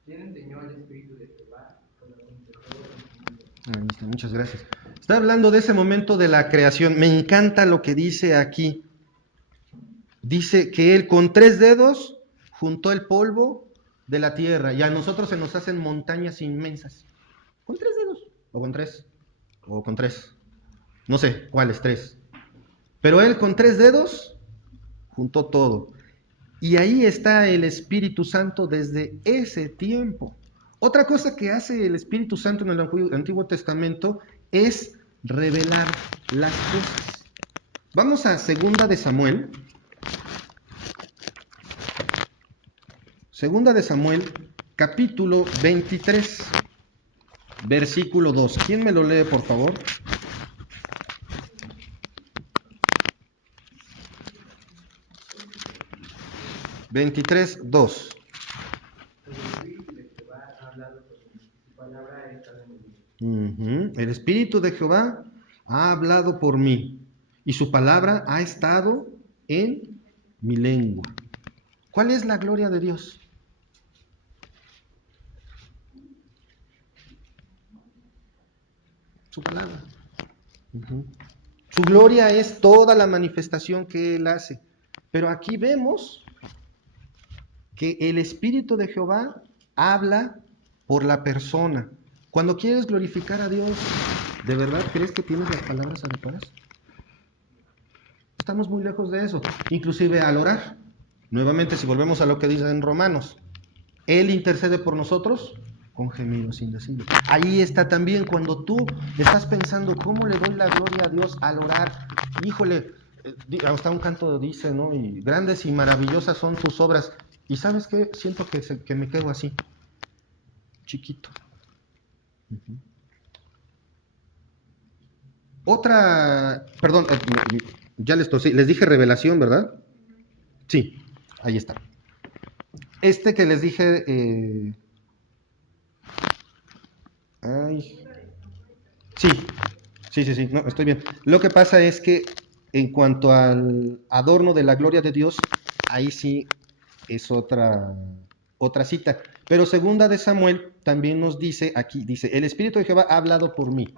¿Quién enseñó al Espíritu de Jehová? Con lo aconsejó en su mundo. Muchas gracias. Está hablando de ese momento de la creación. Me encanta lo que dice aquí. Dice que él con 3 dedos juntó el polvo de la tierra y a nosotros se nos hacen montañas inmensas. ¿Con 3 dedos? ¿O con 3? ¿O con 3? No sé, ¿cuáles 3? Pero él con 3 dedos juntó todo. Y ahí está el Espíritu Santo desde ese tiempo. Otra cosa que hace el Espíritu Santo en el Antiguo Testamento es revelar las cosas. Vamos a 2 de Samuel. 2 de Samuel, capítulo 23, versículo 2. ¿Quién me lo lee, por favor? El Espíritu de Jehová ha hablado por mí, su palabra ha estado en mí. El Espíritu de Jehová ha hablado por mí y su palabra ha estado en mi lengua. ¿Cuál es la gloria de Dios? Su palabra. Su gloria es toda la manifestación que Él hace. Pero aquí vemos que el Espíritu de Jehová habla por la persona. Cuando quieres glorificar a Dios, ¿de verdad crees que tienes las palabras adecuadas? Estamos muy lejos de eso. Inclusive al orar. Nuevamente, si volvemos a lo que dice en Romanos, Él intercede por nosotros con gemidos indecibles. Ahí está también cuando tú estás pensando, ¿cómo le doy la gloria a Dios al orar? Híjole, hasta un canto dice, ¿no? Y grandes y maravillosas son tus obras. ¿Y sabes qué? Siento que me quedo así, chiquito. Otra, perdón, ya les tosí, les dije revelación, ¿verdad? Sí, ahí está. Este que les dije, sí, no, estoy bien. Lo que pasa es que en cuanto al adorno de la gloria de Dios, ahí sí es otra cita. Pero 2 de Samuel también nos dice, aquí dice, el Espíritu de Jehová ha hablado por mí.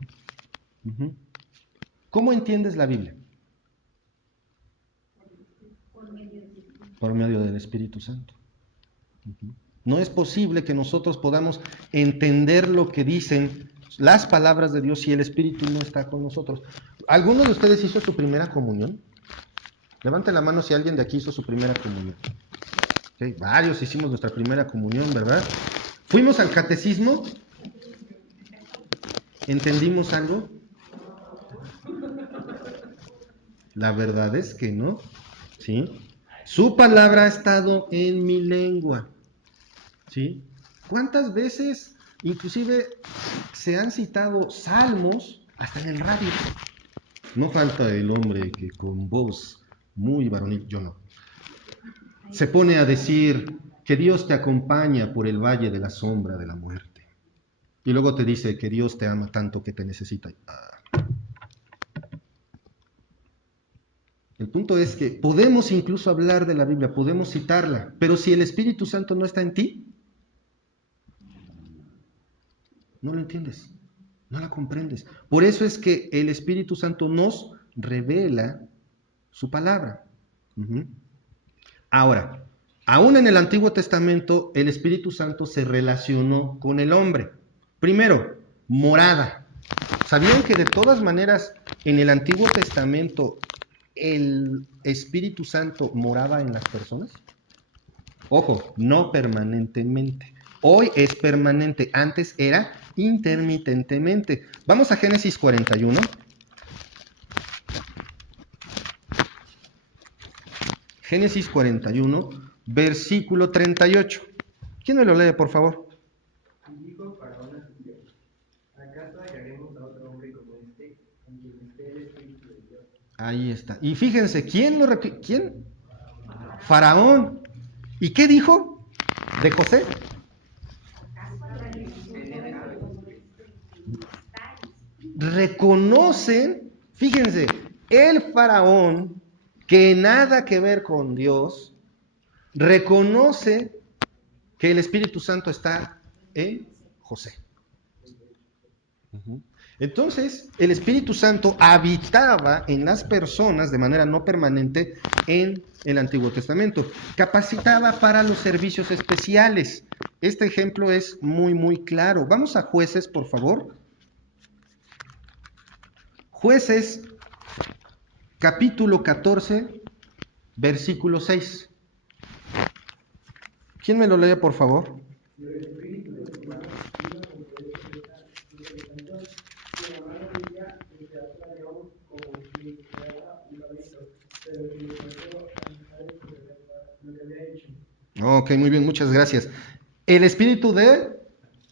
¿Cómo entiendes la Biblia? por medio del Espíritu Santo. No es posible que nosotros podamos entender lo que dicen las palabras de Dios si el Espíritu no está con nosotros. ¿Alguno de ustedes hizo su primera comunión? Levante la mano si alguien de aquí hizo su primera comunión. Okay, varios hicimos nuestra primera comunión, ¿verdad? ¿Fuimos al catecismo? ¿Entendimos algo? La verdad es que no, ¿sí? Su palabra ha estado en mi lengua, ¿sí? ¿Cuántas veces, inclusive, se han citado salmos hasta en el radio? No falta el hombre que con voz muy varonil, yo no, se pone a decir que Dios te acompaña por el valle de la sombra de la muerte. Y luego te dice que Dios te ama tanto que te necesita. El punto es que podemos incluso hablar de la Biblia, podemos citarla, pero si el Espíritu Santo no está en ti, no lo entiendes, no la comprendes. Por eso es que el Espíritu Santo nos revela su palabra. Ahora, aún en el Antiguo Testamento, el Espíritu Santo se relacionó con el hombre. Primero, morada. ¿Sabían que de todas maneras en el Antiguo Testamento el Espíritu Santo moraba en las personas? Ojo, no permanentemente. Hoy es permanente, antes era intermitentemente. Vamos a Génesis 41. Génesis 41, versículo 38. ¿Quién me lo lee, por favor? Y dijo Faraón a sus siervos: ¿acaso hallaremos a otro hombre como este, en quien esté el Espíritu de Dios? Ahí está. Y fíjense, ¿quién? Faraón. ¿Y qué dijo de José? Reconocen, fíjense, el faraón, que nada que ver con Dios, reconoce que el Espíritu Santo está en José. Entonces, el Espíritu Santo habitaba en las personas de manera no permanente en el Antiguo Testamento. Capacitaba para los servicios especiales. Este ejemplo es muy, muy claro. Vamos a Jueces, por favor. Jueces, capítulo 14, versículo 6. ¿Quién me lo lee, por favor? Ok, muy bien, muchas gracias. El Espíritu de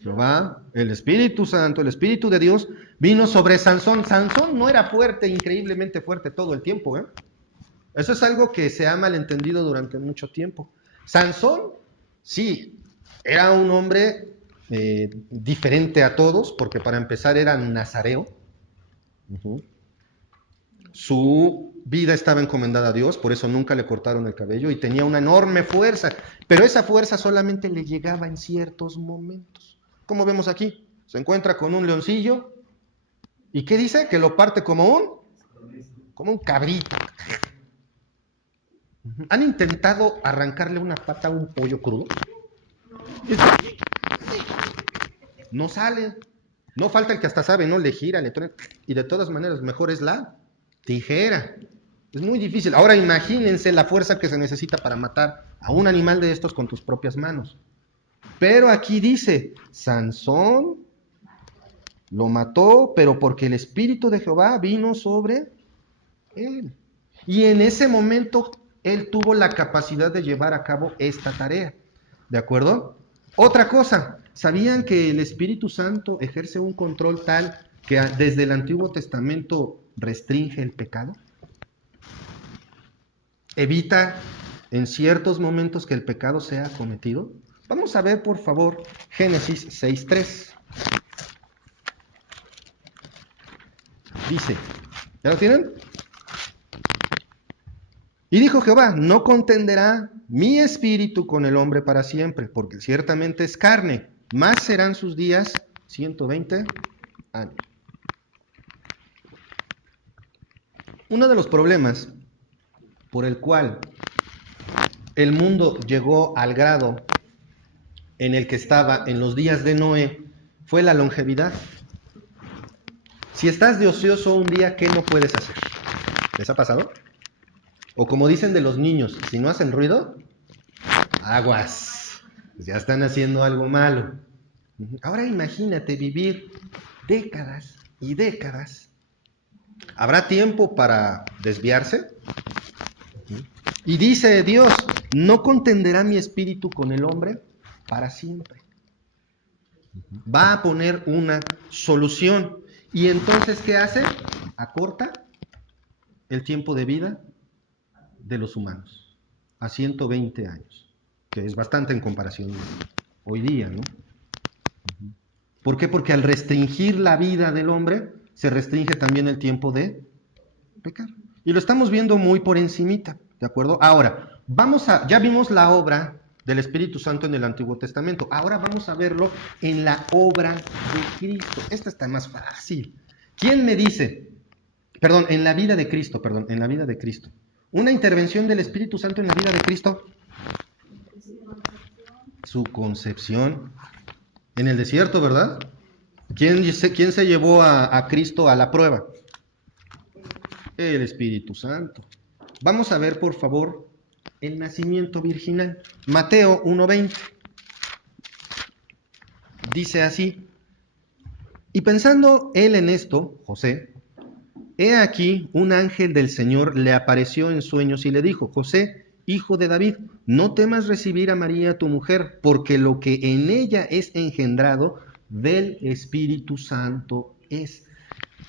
Jehová, el Espíritu Santo, el Espíritu de Dios, vino sobre Sansón. Sansón no era fuerte, increíblemente fuerte todo el tiempo, ¿eh? Eso es algo que se ha malentendido durante mucho tiempo. Sansón, sí, era un hombre diferente a todos, porque para empezar era nazareo. Su vida estaba encomendada a Dios, por eso nunca le cortaron el cabello y tenía una enorme fuerza, pero esa fuerza solamente le llegaba en ciertos momentos. Como vemos aquí, se encuentra con un leoncillo y ¿qué dice? Que lo parte como un cabrito. ¿Han intentado arrancarle una pata a un pollo crudo? No sale. No falta el que hasta sabe, ¿no? Le gira, le truena. Y de todas maneras, mejor es la tijera. Es muy difícil. Ahora imagínense la fuerza que se necesita para matar a un animal de estos con tus propias manos. Pero aquí dice, Sansón lo mató, pero porque el Espíritu de Jehová vino sobre él. Y en ese momento él tuvo la capacidad de llevar a cabo esta tarea. ¿De acuerdo? Otra cosa, ¿sabían que el Espíritu Santo ejerce un control tal que desde el Antiguo Testamento restringe el pecado? Evita en ciertos momentos que el pecado sea cometido. Vamos a ver, por favor, Génesis 6:3. Dice, ¿ya lo tienen? Y dijo Jehová, no contenderá mi espíritu con el hombre para siempre, porque ciertamente es carne, más serán sus días 120 años. Uno de los problemas por el cual el mundo llegó al grado en el que estaba en los días de Noé, fue la longevidad. Si estás de ocioso un día, ¿qué no puedes hacer? ¿Les ha pasado? O como dicen de los niños, si no hacen ruido, aguas, ya están haciendo algo malo. Ahora imagínate vivir décadas y décadas. ¿Habrá tiempo para desviarse? Y dice Dios, ¿no contenderá mi espíritu con el hombre para siempre? Va a poner una solución. ¿Y entonces qué hace? Acorta el tiempo de vida de los humanos a 120 años, que es bastante en comparación hoy día, ¿no? ¿Por qué? Porque al restringir la vida del hombre, se restringe también el tiempo de pecar. Y lo estamos viendo muy por encimita, ¿de acuerdo? Ahora, ya vimos la obra del Espíritu Santo en el Antiguo Testamento. Ahora vamos a verlo en la obra de Cristo. Esta está más fácil. ¿Quién me dice? En la vida de Cristo, en la vida de Cristo. Una intervención del Espíritu Santo en la vida de Cristo. Su concepción en el desierto, ¿verdad? ¿Quién se llevó a Cristo a la prueba? El Espíritu Santo. Vamos a ver, por favor, el nacimiento virginal. Mateo 1:20. Dice así: y pensando él en esto, José, he aquí un ángel del Señor le apareció en sueños y le dijo: José, hijo de David, no temas recibir a María tu mujer, porque lo que en ella es engendrado del Espíritu Santo es.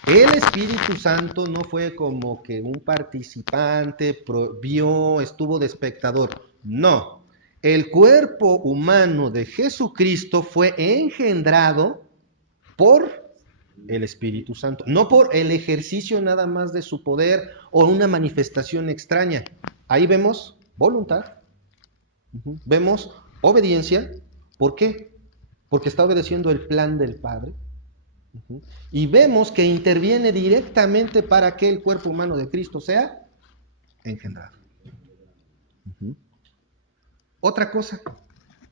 El Espíritu Santo no fue como que un participante, vio, estuvo de espectador. No, el cuerpo humano de Jesucristo fue engendrado por el Espíritu Santo, no por el ejercicio nada más de su poder o una manifestación extraña. Ahí vemos voluntad, vemos obediencia. ¿Por qué? Porque está obedeciendo el plan del Padre. Y vemos que interviene directamente para que el cuerpo humano de Cristo sea engendrado. Otra cosa,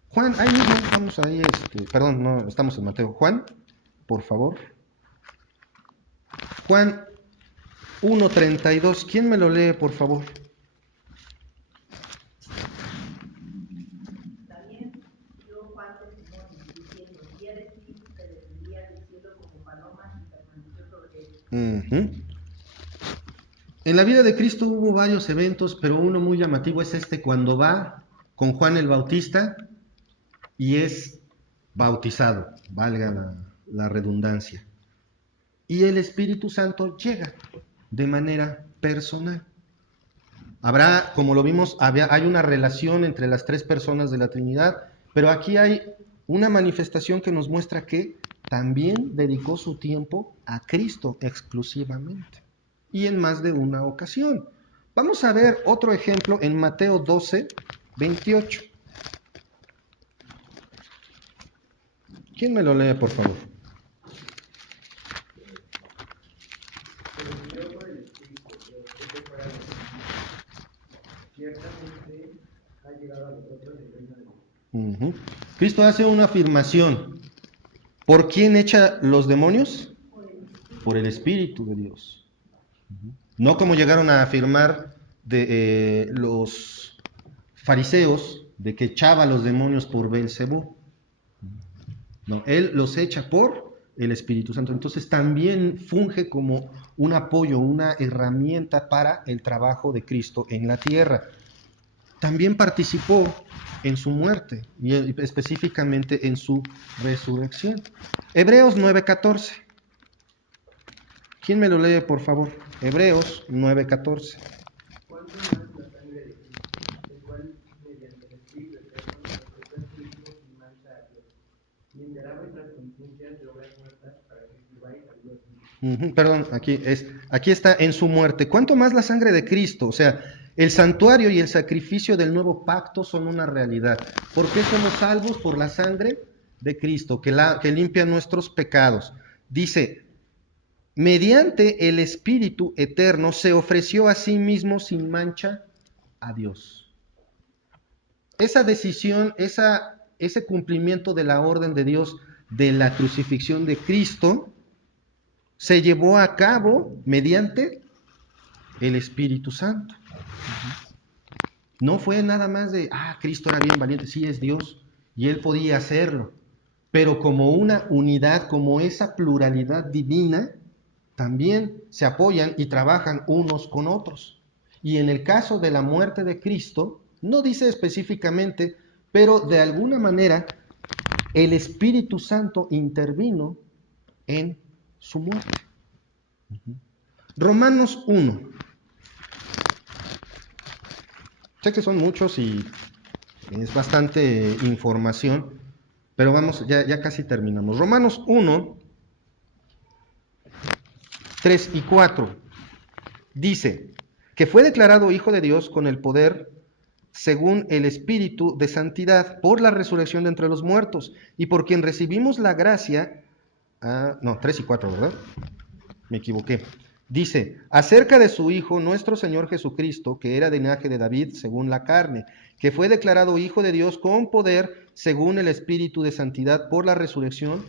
Juan, ahí mismo, vamos ahí, perdón, no, estamos en Mateo. Juan, por favor. Juan 1:32, ¿quién me lo lee, por favor? También dio Juan testimonio, diciendo: y el Espíritu se descendía del cielo como paloma y permaneció sobre él. En la vida de Cristo hubo varios eventos, pero uno muy llamativo es cuando va con Juan el Bautista y es bautizado, valga la redundancia. Y el Espíritu Santo llega de manera personal. Habrá, como lo vimos, hay una relación entre las tres personas de la Trinidad, pero aquí hay una manifestación que nos muestra que también dedicó su tiempo a Cristo exclusivamente, y en más de una ocasión. Vamos a ver otro ejemplo en Mateo 12:28. ¿Quién me lo lee, por favor? Ciertamente ha llegado a nosotros el reino de Dios. Cristo hace una afirmación. ¿Por quién echa los demonios? Por el Espíritu de Dios. No como llegaron a afirmar de los fariseos, de que echaba los demonios por Belcebú. No, él los echa por el Espíritu Santo. Entonces también funge como un apoyo, una herramienta para el trabajo de Cristo en la tierra. También participó en su muerte y específicamente en su resurrección. Hebreos 9:14. ¿Quién me lo lee, por favor? Hebreos 9:14. ¿Cuánto más la sangre de Cristo, el cual mediante el Espíritu Eterno nos ofrece vivos sin mancha a Dios, limpiará vuestras conciencias de obras muertas para que sirváis a Dios? Perdón, aquí está en su muerte. ¿Cuánto más la sangre de Cristo? O sea, el santuario y el sacrificio del nuevo pacto son una realidad. ¿Por qué somos salvos? Por la sangre de Cristo, que limpia nuestros pecados. Dice, mediante el Espíritu eterno se ofreció a sí mismo sin mancha a Dios. esa decisión, ese cumplimiento de la orden de Dios de la crucifixión de Cristo se llevó a cabo mediante el Espíritu Santo. No fue nada más de, Cristo era bien valiente, sí es Dios, y Él podía hacerlo, pero como una unidad, como esa pluralidad divina, también se apoyan y trabajan unos con otros. Y en el caso de la muerte de Cristo, no dice específicamente, pero de alguna manera el Espíritu Santo intervino en su muerte. Romanos 1. Sé que son muchos y es bastante información, pero vamos, ya casi terminamos. Romanos 1, 3 y 4 dice que fue declarado Hijo de Dios con el poder según el Espíritu de Santidad por la resurrección de entre los muertos y por quien recibimos la gracia. 3 y 4, ¿verdad? Me equivoqué. Dice, acerca de su Hijo, nuestro Señor Jesucristo, que era de linaje de David según la carne, que fue declarado Hijo de Dios con poder según el Espíritu de Santidad por la resurrección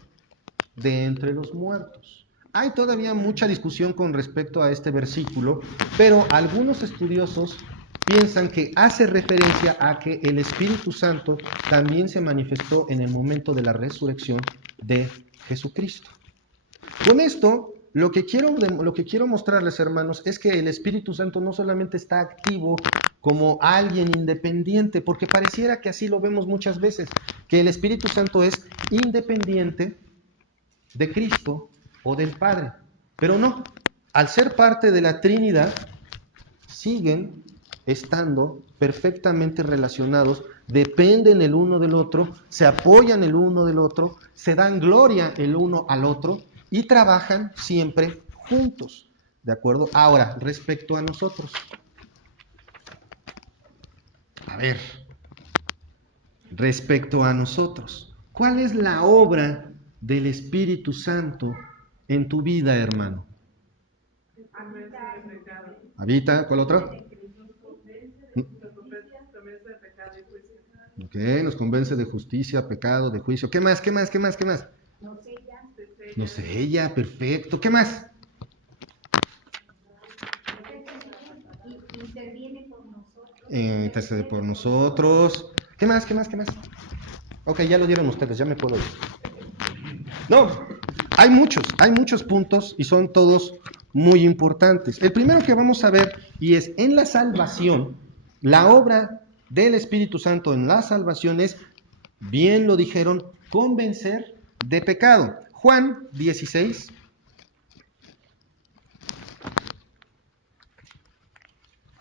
de entre los muertos. Hay todavía mucha discusión con respecto a este versículo, pero algunos estudiosos piensan que hace referencia a que el Espíritu Santo también se manifestó en el momento de la resurrección de Jesucristo. Con esto, lo que quiero mostrarles, hermanos, es que el Espíritu Santo no solamente está activo como alguien independiente, porque pareciera que así lo vemos muchas veces, que el Espíritu Santo es independiente de Cristo o del Padre. Pero no, al ser parte de la Trinidad, siguen estando perfectamente relacionados, dependen el uno del otro, se apoyan el uno del otro, se dan gloria el uno al otro y trabajan siempre juntos. ¿De acuerdo? Ahora, respecto a nosotros. Respecto a nosotros, ¿cuál es la obra del Espíritu Santo en tu vida, hermano? Habita, ¿cuál otra? Ok, nos convence de justicia, pecado, de juicio. ¿Qué más? Nos sella, perfecto. ¿Qué más? Intercede por nosotros. ¿Qué más? Ok, ya lo dieron ustedes, ya me puedo ir. No, hay muchos puntos y son todos muy importantes. El primero que vamos a ver, y es en la salvación, la obra del Espíritu Santo en la salvación es, bien lo dijeron, convencer de pecado. Juan 16.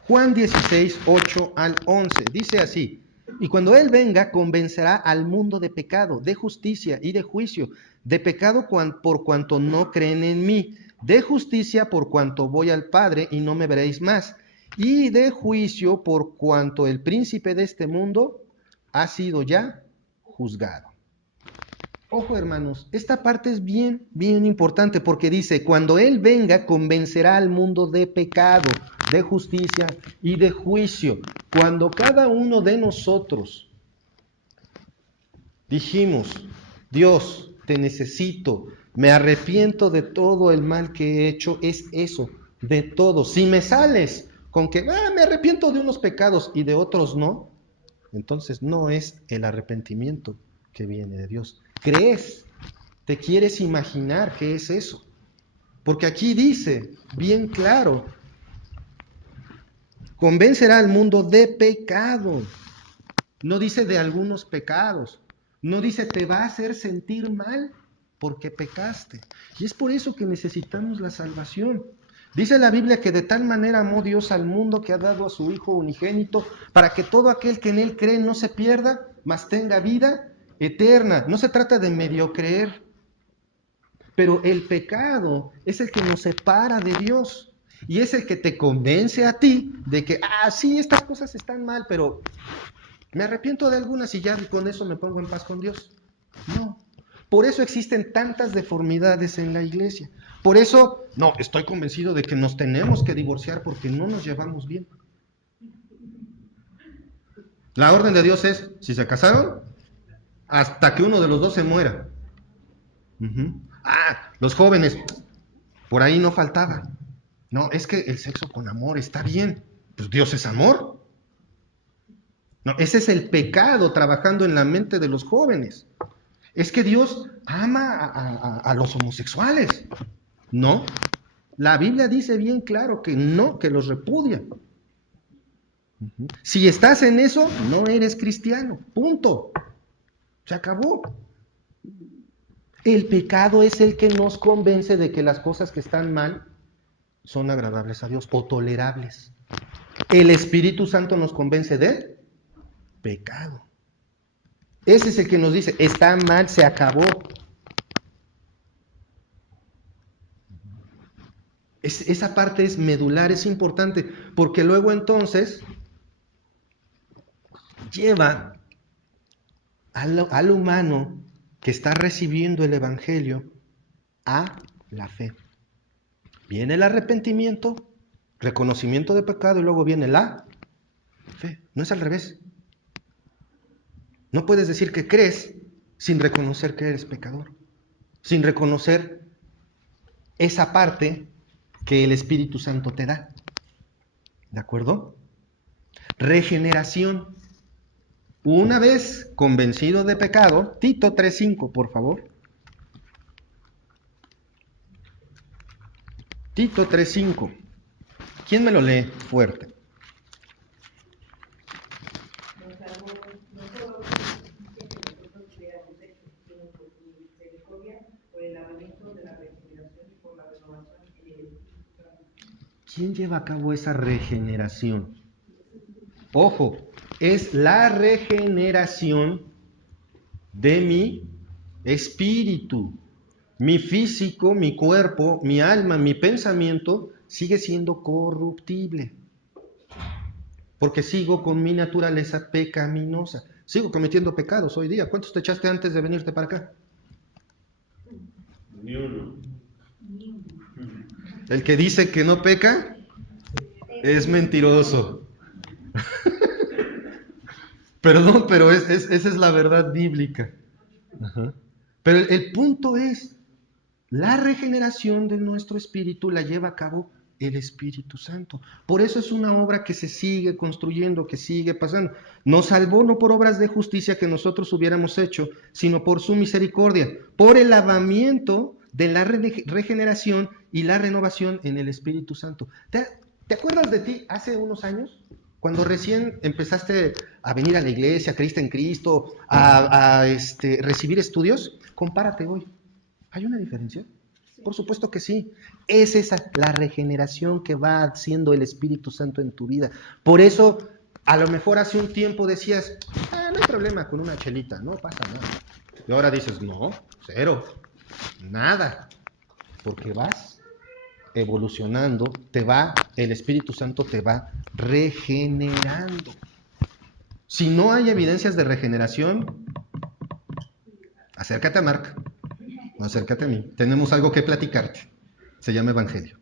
Juan 16, 8 al 11, dice así: y cuando Él venga, convencerá al mundo de pecado, de justicia y de juicio. De pecado por cuanto no creen en mí, de justicia por cuanto voy al Padre y no me veréis más, y de juicio por cuanto el príncipe de este mundo ha sido ya juzgado. Ojo, hermanos, esta parte es bien importante porque dice, cuando Él venga, convencerá al mundo de pecado, de justicia y de juicio. Cuando cada uno de nosotros dijimos, Dios, te necesito, me arrepiento de todo el mal que he hecho, es eso, de todo. Si me sales con que me arrepiento de unos pecados y de otros no, entonces no es el arrepentimiento que viene de Dios. ¿Crees? ¿Te quieres imaginar qué es eso? Porque aquí dice bien claro, convencerá al mundo de pecado. No dice de algunos pecados. No dice te va a hacer sentir mal porque pecaste. Y es por eso que necesitamos la salvación. Dice la Biblia que de tal manera amó Dios al mundo que ha dado a su Hijo unigénito para que todo aquel que en Él cree no se pierda, mas tenga vida eterna. No se trata de medio creer, pero el pecado es el que nos separa de Dios y es el que te convence a ti de que, sí, estas cosas están mal, pero me arrepiento de algunas y ya con eso me pongo en paz con Dios. No. Por eso existen tantas deformidades en la iglesia. Por eso, no, estoy convencido de que nos tenemos que divorciar porque no nos llevamos bien. La orden de Dios es, si se casaron, hasta que uno de los dos se muera. Los jóvenes, por ahí no faltaba. No, es que el sexo con amor está bien. Pues Dios es amor. No, ese es el pecado trabajando en la mente de los jóvenes. Es que Dios ama a los homosexuales. No, la Biblia dice bien claro que no, que los repudia. Si estás en eso, no eres cristiano. Punto. Se acabó. El pecado es el que nos convence de que las cosas que están mal son agradables a Dios o tolerables. El Espíritu Santo nos convence del pecado. Ese es el que nos dice, está mal, se acabó. Esa parte es medular, es importante, porque luego entonces lleva al humano que está recibiendo el Evangelio a la fe. Viene el arrepentimiento, reconocimiento de pecado y luego viene la fe. No es al revés. No puedes decir que crees sin reconocer que eres pecador, sin reconocer esa parte que el Espíritu Santo te da. ¿De acuerdo? Regeneración. Una vez convencido de pecado, Tito 3:5, por favor. Tito 3:5. ¿Quién me lo lee fuerte? Nos salvó no solo por la justicia que nosotros hubiéramos hecho, sino por su misericordia, por el lavamiento de la regeneración y por la renovación en el Espíritu Santo. ¿Quién lleva a cabo esa regeneración? Ojo, es la regeneración de mi espíritu. Mi físico, mi cuerpo, mi alma, mi pensamiento sigue siendo corruptible. Porque sigo con mi naturaleza pecaminosa. Sigo cometiendo pecados hoy día. ¿Cuántos te echaste antes de venirte para acá? Ni uno. El que dice que no peca es mentiroso. Perdón, pero esa es la verdad bíblica. Pero el punto es, la regeneración de nuestro espíritu la lleva a cabo el Espíritu Santo. Por eso es una obra que se sigue construyendo, que sigue pasando. Nos salvó no por obras de justicia que nosotros hubiéramos hecho, sino por su misericordia, por el lavamiento de la regeneración y la renovación en el Espíritu Santo. ¿Te acuerdas de ti hace unos años? Cuando recién empezaste a venir a la iglesia, creíste en Cristo, a recibir estudios, compárate hoy. ¿Hay una diferencia? Por supuesto que sí. Es esa la regeneración que va haciendo el Espíritu Santo en tu vida. Por eso, a lo mejor hace un tiempo decías, no hay problema con una chelita, no pasa nada. Y ahora dices, no, cero, nada. Porque vas evolucionando, el Espíritu Santo te va regenerando. Si no hay evidencias de regeneración, acércate a Marc, acércate a mí. Tenemos algo que platicarte. Se llama Evangelio.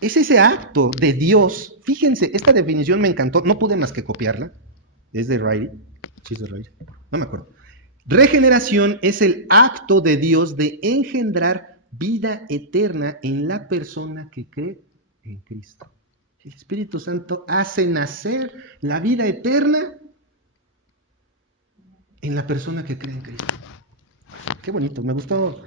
Es ese acto de Dios. Fíjense, esta definición me encantó. No pude más que copiarla. Es de Riley. Sí, es de Riley. No me acuerdo. Regeneración es el acto de Dios de engendrar vida eterna en la persona que cree en Cristo. El Espíritu Santo hace nacer la vida eterna en la persona que cree en Cristo. Qué bonito, me gustó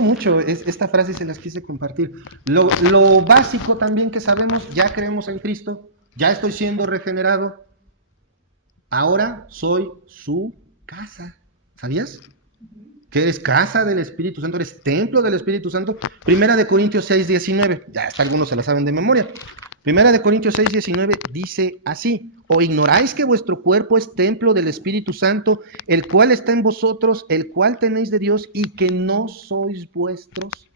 mucho esta frase y se las quise compartir. Lo básico también que sabemos, ya creemos en Cristo, ya estoy siendo regenerado, ahora soy su casa. ¿Sabías? Que eres casa del Espíritu Santo, eres templo del Espíritu Santo. 1 Corintios 6:19, ya hasta algunos se la saben de memoria. 1 Corintios 6:19 dice así: ¿o ignoráis que vuestro cuerpo es templo del Espíritu Santo, el cual está en vosotros, el cual tenéis de Dios, y que no sois vuestros?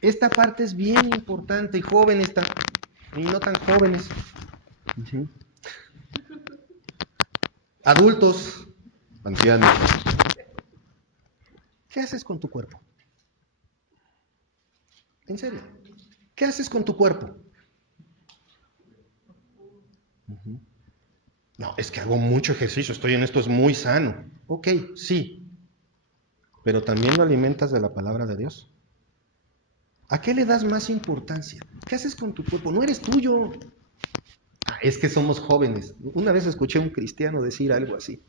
Esta parte es bien importante, y jóvenes y no tan jóvenes. Adultos, ancianos. ¿Qué haces con tu cuerpo? En serio, ¿qué haces con tu cuerpo? No, es que hago mucho ejercicio, estoy en esto, es muy sano. Ok, sí, pero también lo alimentas de la palabra de Dios. ¿A qué le das más importancia? ¿Qué haces con tu cuerpo? No eres tuyo. Es que somos jóvenes. Una vez escuché a un cristiano decir algo así.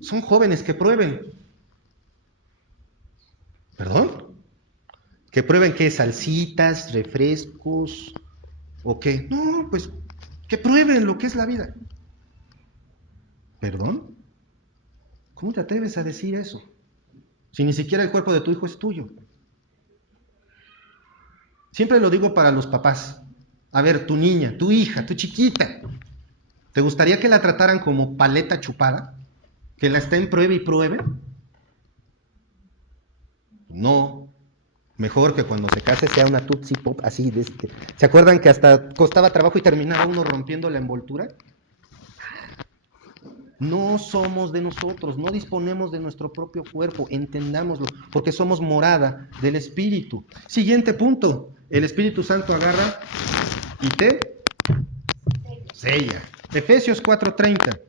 Son jóvenes, que prueben. ¿Perdón? Que prueben qué, salsitas, refrescos, o qué. No, pues que prueben lo que es la vida. ¿Perdón? ¿Cómo te atreves a decir eso? Si ni siquiera el cuerpo de tu hijo es tuyo. Siempre lo digo para los papás. A ver, tu niña, tu hija, tu chiquita, ¿te gustaría que la trataran como paleta chupada? ¿Que la estén pruebe y pruebe? No. Mejor que cuando se case sea una Tootsie Pop así. ¿Se acuerdan que hasta costaba trabajo y terminaba uno rompiendo la envoltura? No somos de nosotros, no disponemos de nuestro propio cuerpo, entendámoslo, porque somos morada del Espíritu. Siguiente punto, el Espíritu Santo agarra y te sella. Efesios 4:30.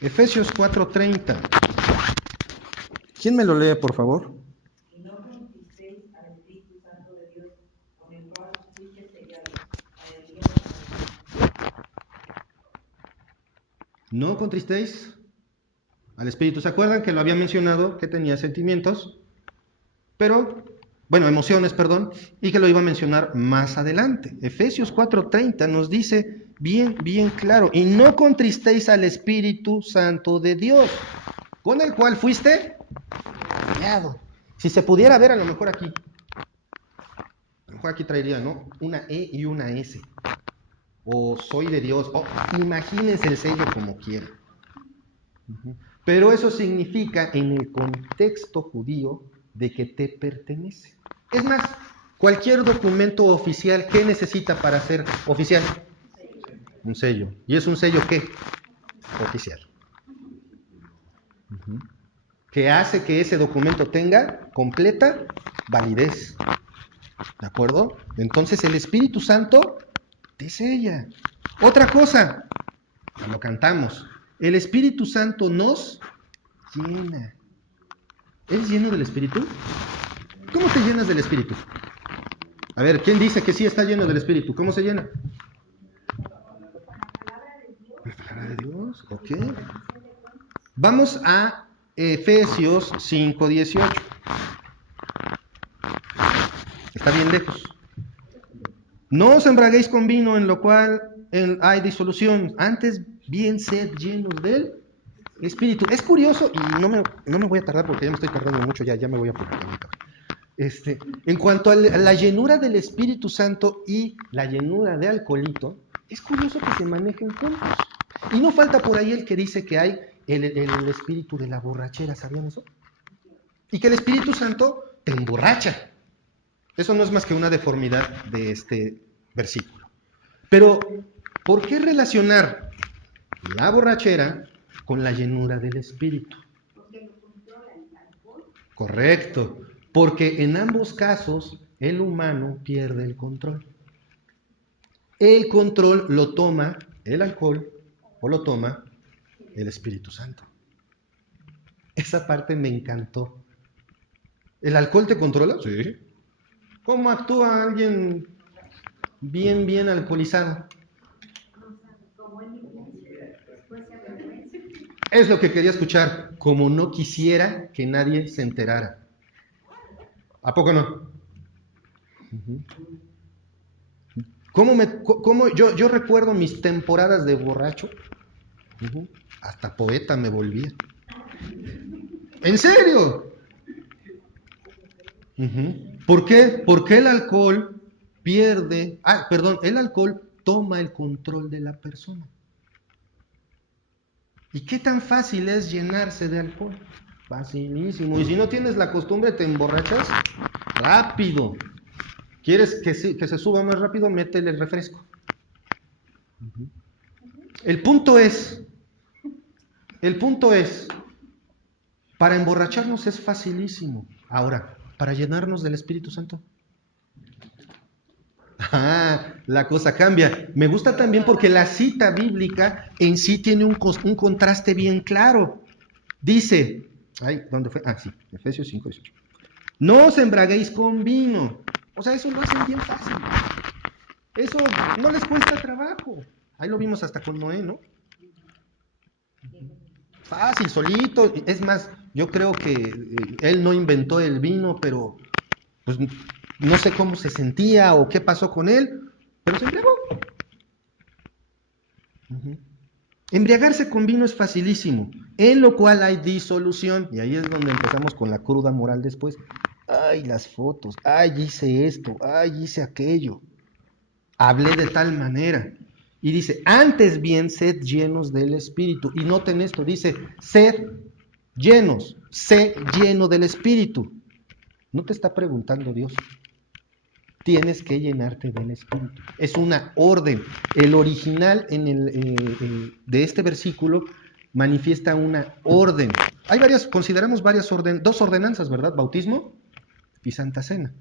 Efesios 4:30. ¿Quién me lo lee, por favor? Y no contristéis al Espíritu Santo de Dios, con el cual fuiste sellados para el día de la redención. No contristéis al Espíritu. ¿Se acuerdan que lo había mencionado, que tenía sentimientos? Pero, bueno, emociones, perdón, y que lo iba a mencionar más adelante. Efesios 4:30 nos dice bien, bien claro, y no contristéis al Espíritu Santo de Dios, con el cual fuiste sellado. Si se pudiera ver, a lo mejor aquí traería, ¿no? Una E y una S. O soy de Dios, o imagínense el sello como quieran. Pero eso significa en el contexto judío de que te pertenece. Es más, cualquier documento oficial, ¿qué necesita para ser oficial? Un sello. ¿Y es un sello qué? Oficial. Que hace que ese documento tenga completa validez. ¿De acuerdo? Entonces el Espíritu Santo te sella. Otra cosa, lo cantamos. El Espíritu Santo nos llena. ¿Eres lleno del Espíritu? ¿Cómo te llenas del Espíritu? A ver, ¿quién dice que sí está lleno del Espíritu? ¿Cómo se llena? La palabra de Dios, ok. Vamos a Efesios 5:18. Está bien lejos. No os embraguéis con vino en lo cual hay disolución, antes bien sed llenos del Espíritu. Es curioso, y no me voy a tardar porque ya me estoy tardando mucho, ya me voy a preocupar. En cuanto a la llenura del Espíritu Santo y la llenura de alcoholito, es curioso que se manejen juntos. Y no falta por ahí el que dice que hay el espíritu de la borrachera, ¿sabían eso? Y que el Espíritu Santo te emborracha. Eso no es más que una deformidad de este versículo. Pero, ¿por qué relacionar la borrachera con la llenura del Espíritu? Porque lo controla el alcohol. Correcto, porque en ambos casos el humano pierde el control. El control lo toma el alcohol o lo toma el Espíritu Santo. Esa parte me encantó. ¿El alcohol te controla? Sí. ¿Cómo actúa alguien bien alcoholizado? Es lo que quería escuchar, como no quisiera que nadie se enterara. ¿A poco no? Yo recuerdo mis temporadas de borracho, hasta poeta me volvía. ¿En serio? ¿Por qué? Porque el alcohol el alcohol toma el control de la persona. ¿Y qué tan fácil es llenarse de alcohol? Facilísimo. Y si no tienes la costumbre, te emborrachas rápido. ¿Quieres que se suba más rápido? Métele el refresco. El punto es, para emborracharnos es facilísimo. Ahora, para llenarnos del Espíritu Santo, La cosa cambia. Me gusta también porque la cita bíblica en sí tiene un contraste bien claro. Dice, ¿dónde fue? Sí, Efesios 5:18. No os embraguéis con vino. O sea, eso lo hacen bien fácil. Eso no les cuesta trabajo. Ahí lo vimos hasta con Noé, ¿no? Fácil, solito. Es más, yo creo que él no inventó el vino, pero pues no sé cómo se sentía o qué pasó con él, pero se embriagó. Embriagarse con vino es facilísimo, en lo cual hay disolución, y ahí es donde empezamos con la cruda moral después. Ay, las fotos, ay, hice esto, ay, hice aquello, hablé de tal manera. Y dice, antes bien, sed llenos del Espíritu. Y noten esto, dice, sed llenos, sé lleno del Espíritu. No te está preguntando Dios. Tienes que llenarte del Espíritu. Es una orden. El original de este versículo manifiesta una orden. Hay consideramos dos ordenanzas, ¿verdad? Bautismo y Santa Cena.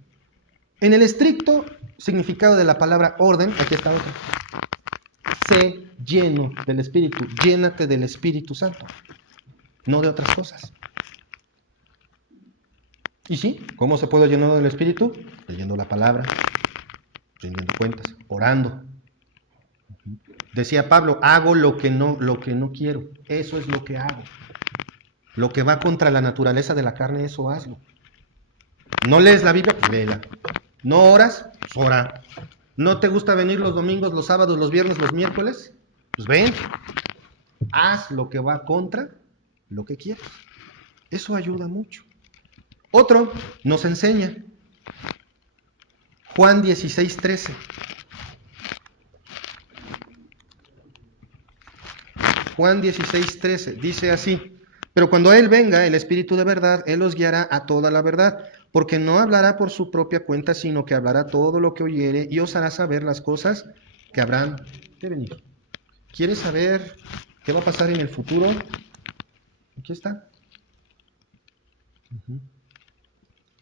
En el estricto significado de la palabra orden, aquí está otra. Sé lleno del Espíritu. Llénate del Espíritu Santo. No de otras cosas. ¿Y sí? ¿Cómo se puede llenar del Espíritu? Leyendo la palabra, rindiendo cuentas, orando. Decía Pablo, hago lo que no quiero. Eso es lo que hago. Lo que va contra la naturaleza de la carne, eso hazlo. ¿No lees la Biblia? Pues léela. ¿No oras? Pues ora. ¿No te gusta venir los domingos, los sábados, los viernes, los miércoles? Pues ven. Haz lo que va contra lo que quieres. Eso ayuda mucho. Otro nos enseña. Juan 16:13. Juan 16:13 dice así: pero cuando Él venga, el Espíritu de verdad, Él os guiará a toda la verdad, porque no hablará por su propia cuenta, sino que hablará todo lo que oyere y os hará saber las cosas que habrán de venir. ¿Quieres saber qué va a pasar en el futuro? Aquí está.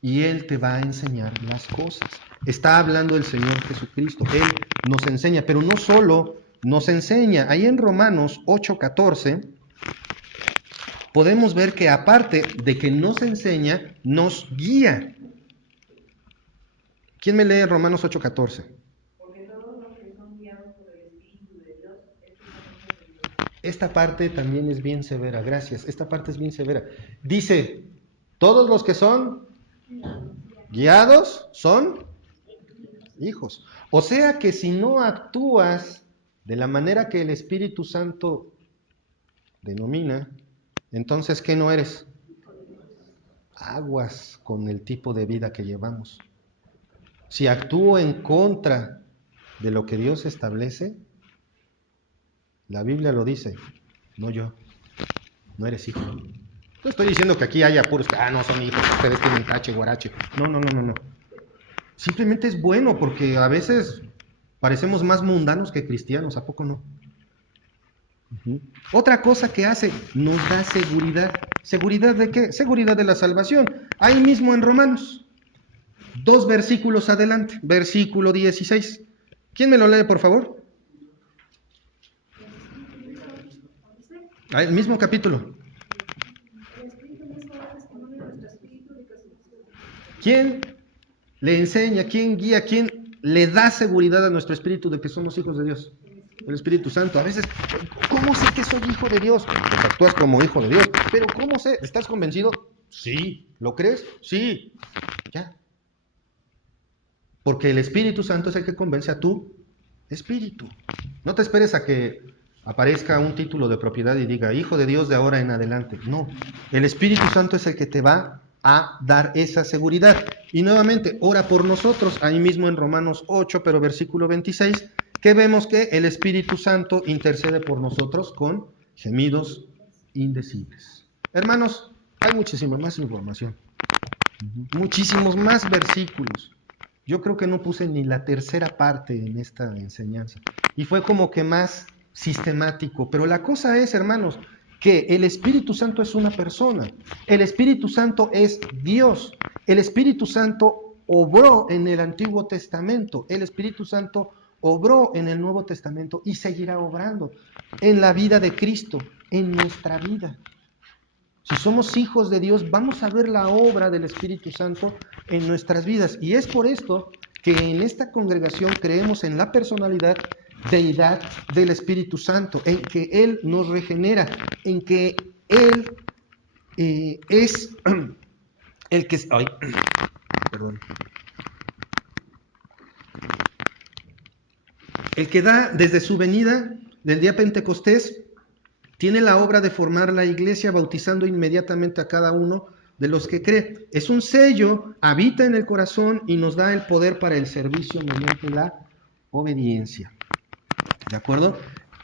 Y Él te va a enseñar las cosas. Está hablando el Señor Jesucristo. Él nos enseña, pero no solo nos enseña. Ahí en Romanos 8:14 podemos ver que aparte de que nos enseña, nos guía. ¿Quién me lee Romanos 8:14? Porque todos los que son guiados por el Espíritu de Dios, estos son hijos de Dios. Esta parte también es bien severa, gracias. Esta parte es bien severa. Dice, todos los que son guiados son hijos. O sea que si no actúas de la manera que el Espíritu Santo denomina, entonces ¿qué no eres? Aguas con el tipo de vida que llevamos. Si actúo en contra de lo que Dios establece, la Biblia lo dice, no yo, no eres hijo. No estoy diciendo que aquí haya puros que, no son hijos, ustedes tienen tache, guarache. No. Simplemente es bueno porque a veces parecemos más mundanos que cristianos, ¿a poco no? Otra cosa que hace, nos da seguridad. ¿Seguridad de qué? Seguridad de la salvación. Ahí mismo en Romanos, 2 versículos adelante, versículo 16. ¿Quién me lo lee, por favor? El mismo capítulo. ¿Quién le enseña, quién guía, quién le da seguridad a nuestro espíritu de que somos hijos de Dios? El Espíritu Santo. A veces, ¿cómo sé que soy hijo de Dios? Pues actúas como hijo de Dios. Pero ¿cómo sé? ¿Estás convencido? Sí. ¿Lo crees? Sí. Ya. Porque el Espíritu Santo es el que convence a tu espíritu. No te esperes a que aparezca un título de propiedad y diga, hijo de Dios de ahora en adelante. No. El Espíritu Santo es el que te va a dar esa seguridad. Y nuevamente, ora por nosotros, ahí mismo en Romanos 8, pero versículo 26, que vemos que el Espíritu Santo intercede por nosotros con gemidos indecibles. Hermanos, hay muchísima más información, muchísimos más versículos. Yo creo que no puse ni la tercera parte en esta enseñanza, y fue como que más sistemático, pero la cosa es, hermanos, que el Espíritu Santo es una persona, el Espíritu Santo es Dios, el Espíritu Santo obró en el Antiguo Testamento, el Espíritu Santo obró en el Nuevo Testamento y seguirá obrando en la vida de Cristo, en nuestra vida. Si somos hijos de Dios, vamos a ver la obra del Espíritu Santo en nuestras vidas. Y es por esto que en esta congregación creemos en la personalidad, deidad del Espíritu Santo, en que Él nos regenera, en que Él es el que... Ay, perdón. El que da desde su venida del día Pentecostés, tiene la obra de formar la iglesia bautizando inmediatamente a cada uno de los que cree. Es un sello, habita en el corazón y nos da el poder para el servicio mediante la obediencia. ¿De acuerdo?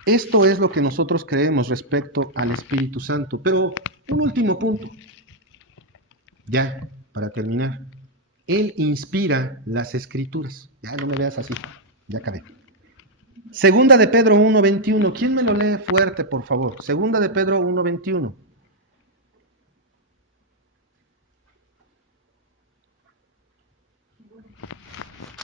Esto es lo que nosotros creemos respecto al Espíritu Santo. Pero un último punto, ya para terminar. Él inspira las Escrituras. Ya no me veas así, ya acabé. Segunda de Pedro 1:21. ¿Quién me lo lee fuerte, por favor? Segunda de Pedro 1:21.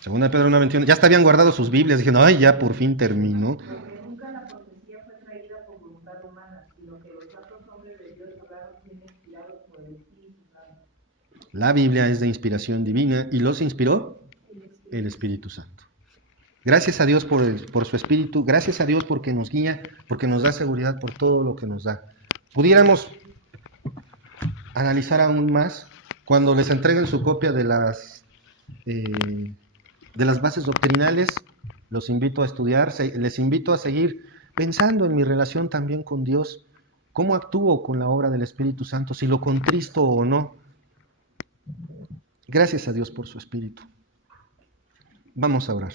Segunda de Pedro 1:21. Ya habían guardado sus Biblias. Dijeron, ay, ya por fin terminó. Porque nunca la profecía fue traída por voluntad humana, sino que los santos hombres de Dios hablaron siendo inspirados por el Espíritu Santo. La Biblia es de inspiración divina y los inspiró el Espíritu Santo. Gracias a Dios por su Espíritu, gracias a Dios porque nos guía, porque nos da seguridad por todo lo que nos da. Pudiéramos analizar aún más cuando les entreguen su copia de las bases doctrinales. Los invito a estudiar, les invito a seguir pensando en mi relación también con Dios, cómo actúo con la obra del Espíritu Santo, si lo contristo o no. Gracias a Dios por su Espíritu. Vamos a orar.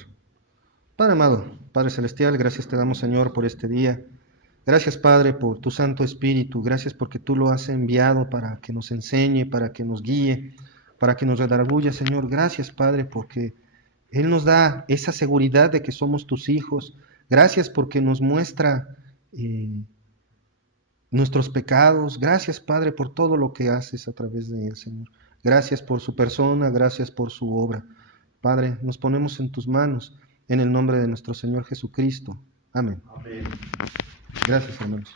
Padre amado, Padre celestial, gracias te damos, Señor, por este día. Gracias, Padre, por tu Santo Espíritu. Gracias porque tú lo has enviado para que nos enseñe, para que nos guíe, para que nos redarguya, Señor. Gracias, Padre, porque Él nos da esa seguridad de que somos tus hijos. Gracias porque nos muestra nuestros pecados. Gracias, Padre, por todo lo que haces a través de Él, Señor. Gracias por su persona, gracias por su obra. Padre, nos ponemos en tus manos. En el nombre de nuestro Señor Jesucristo. Amén. Amén. Gracias, hermanos.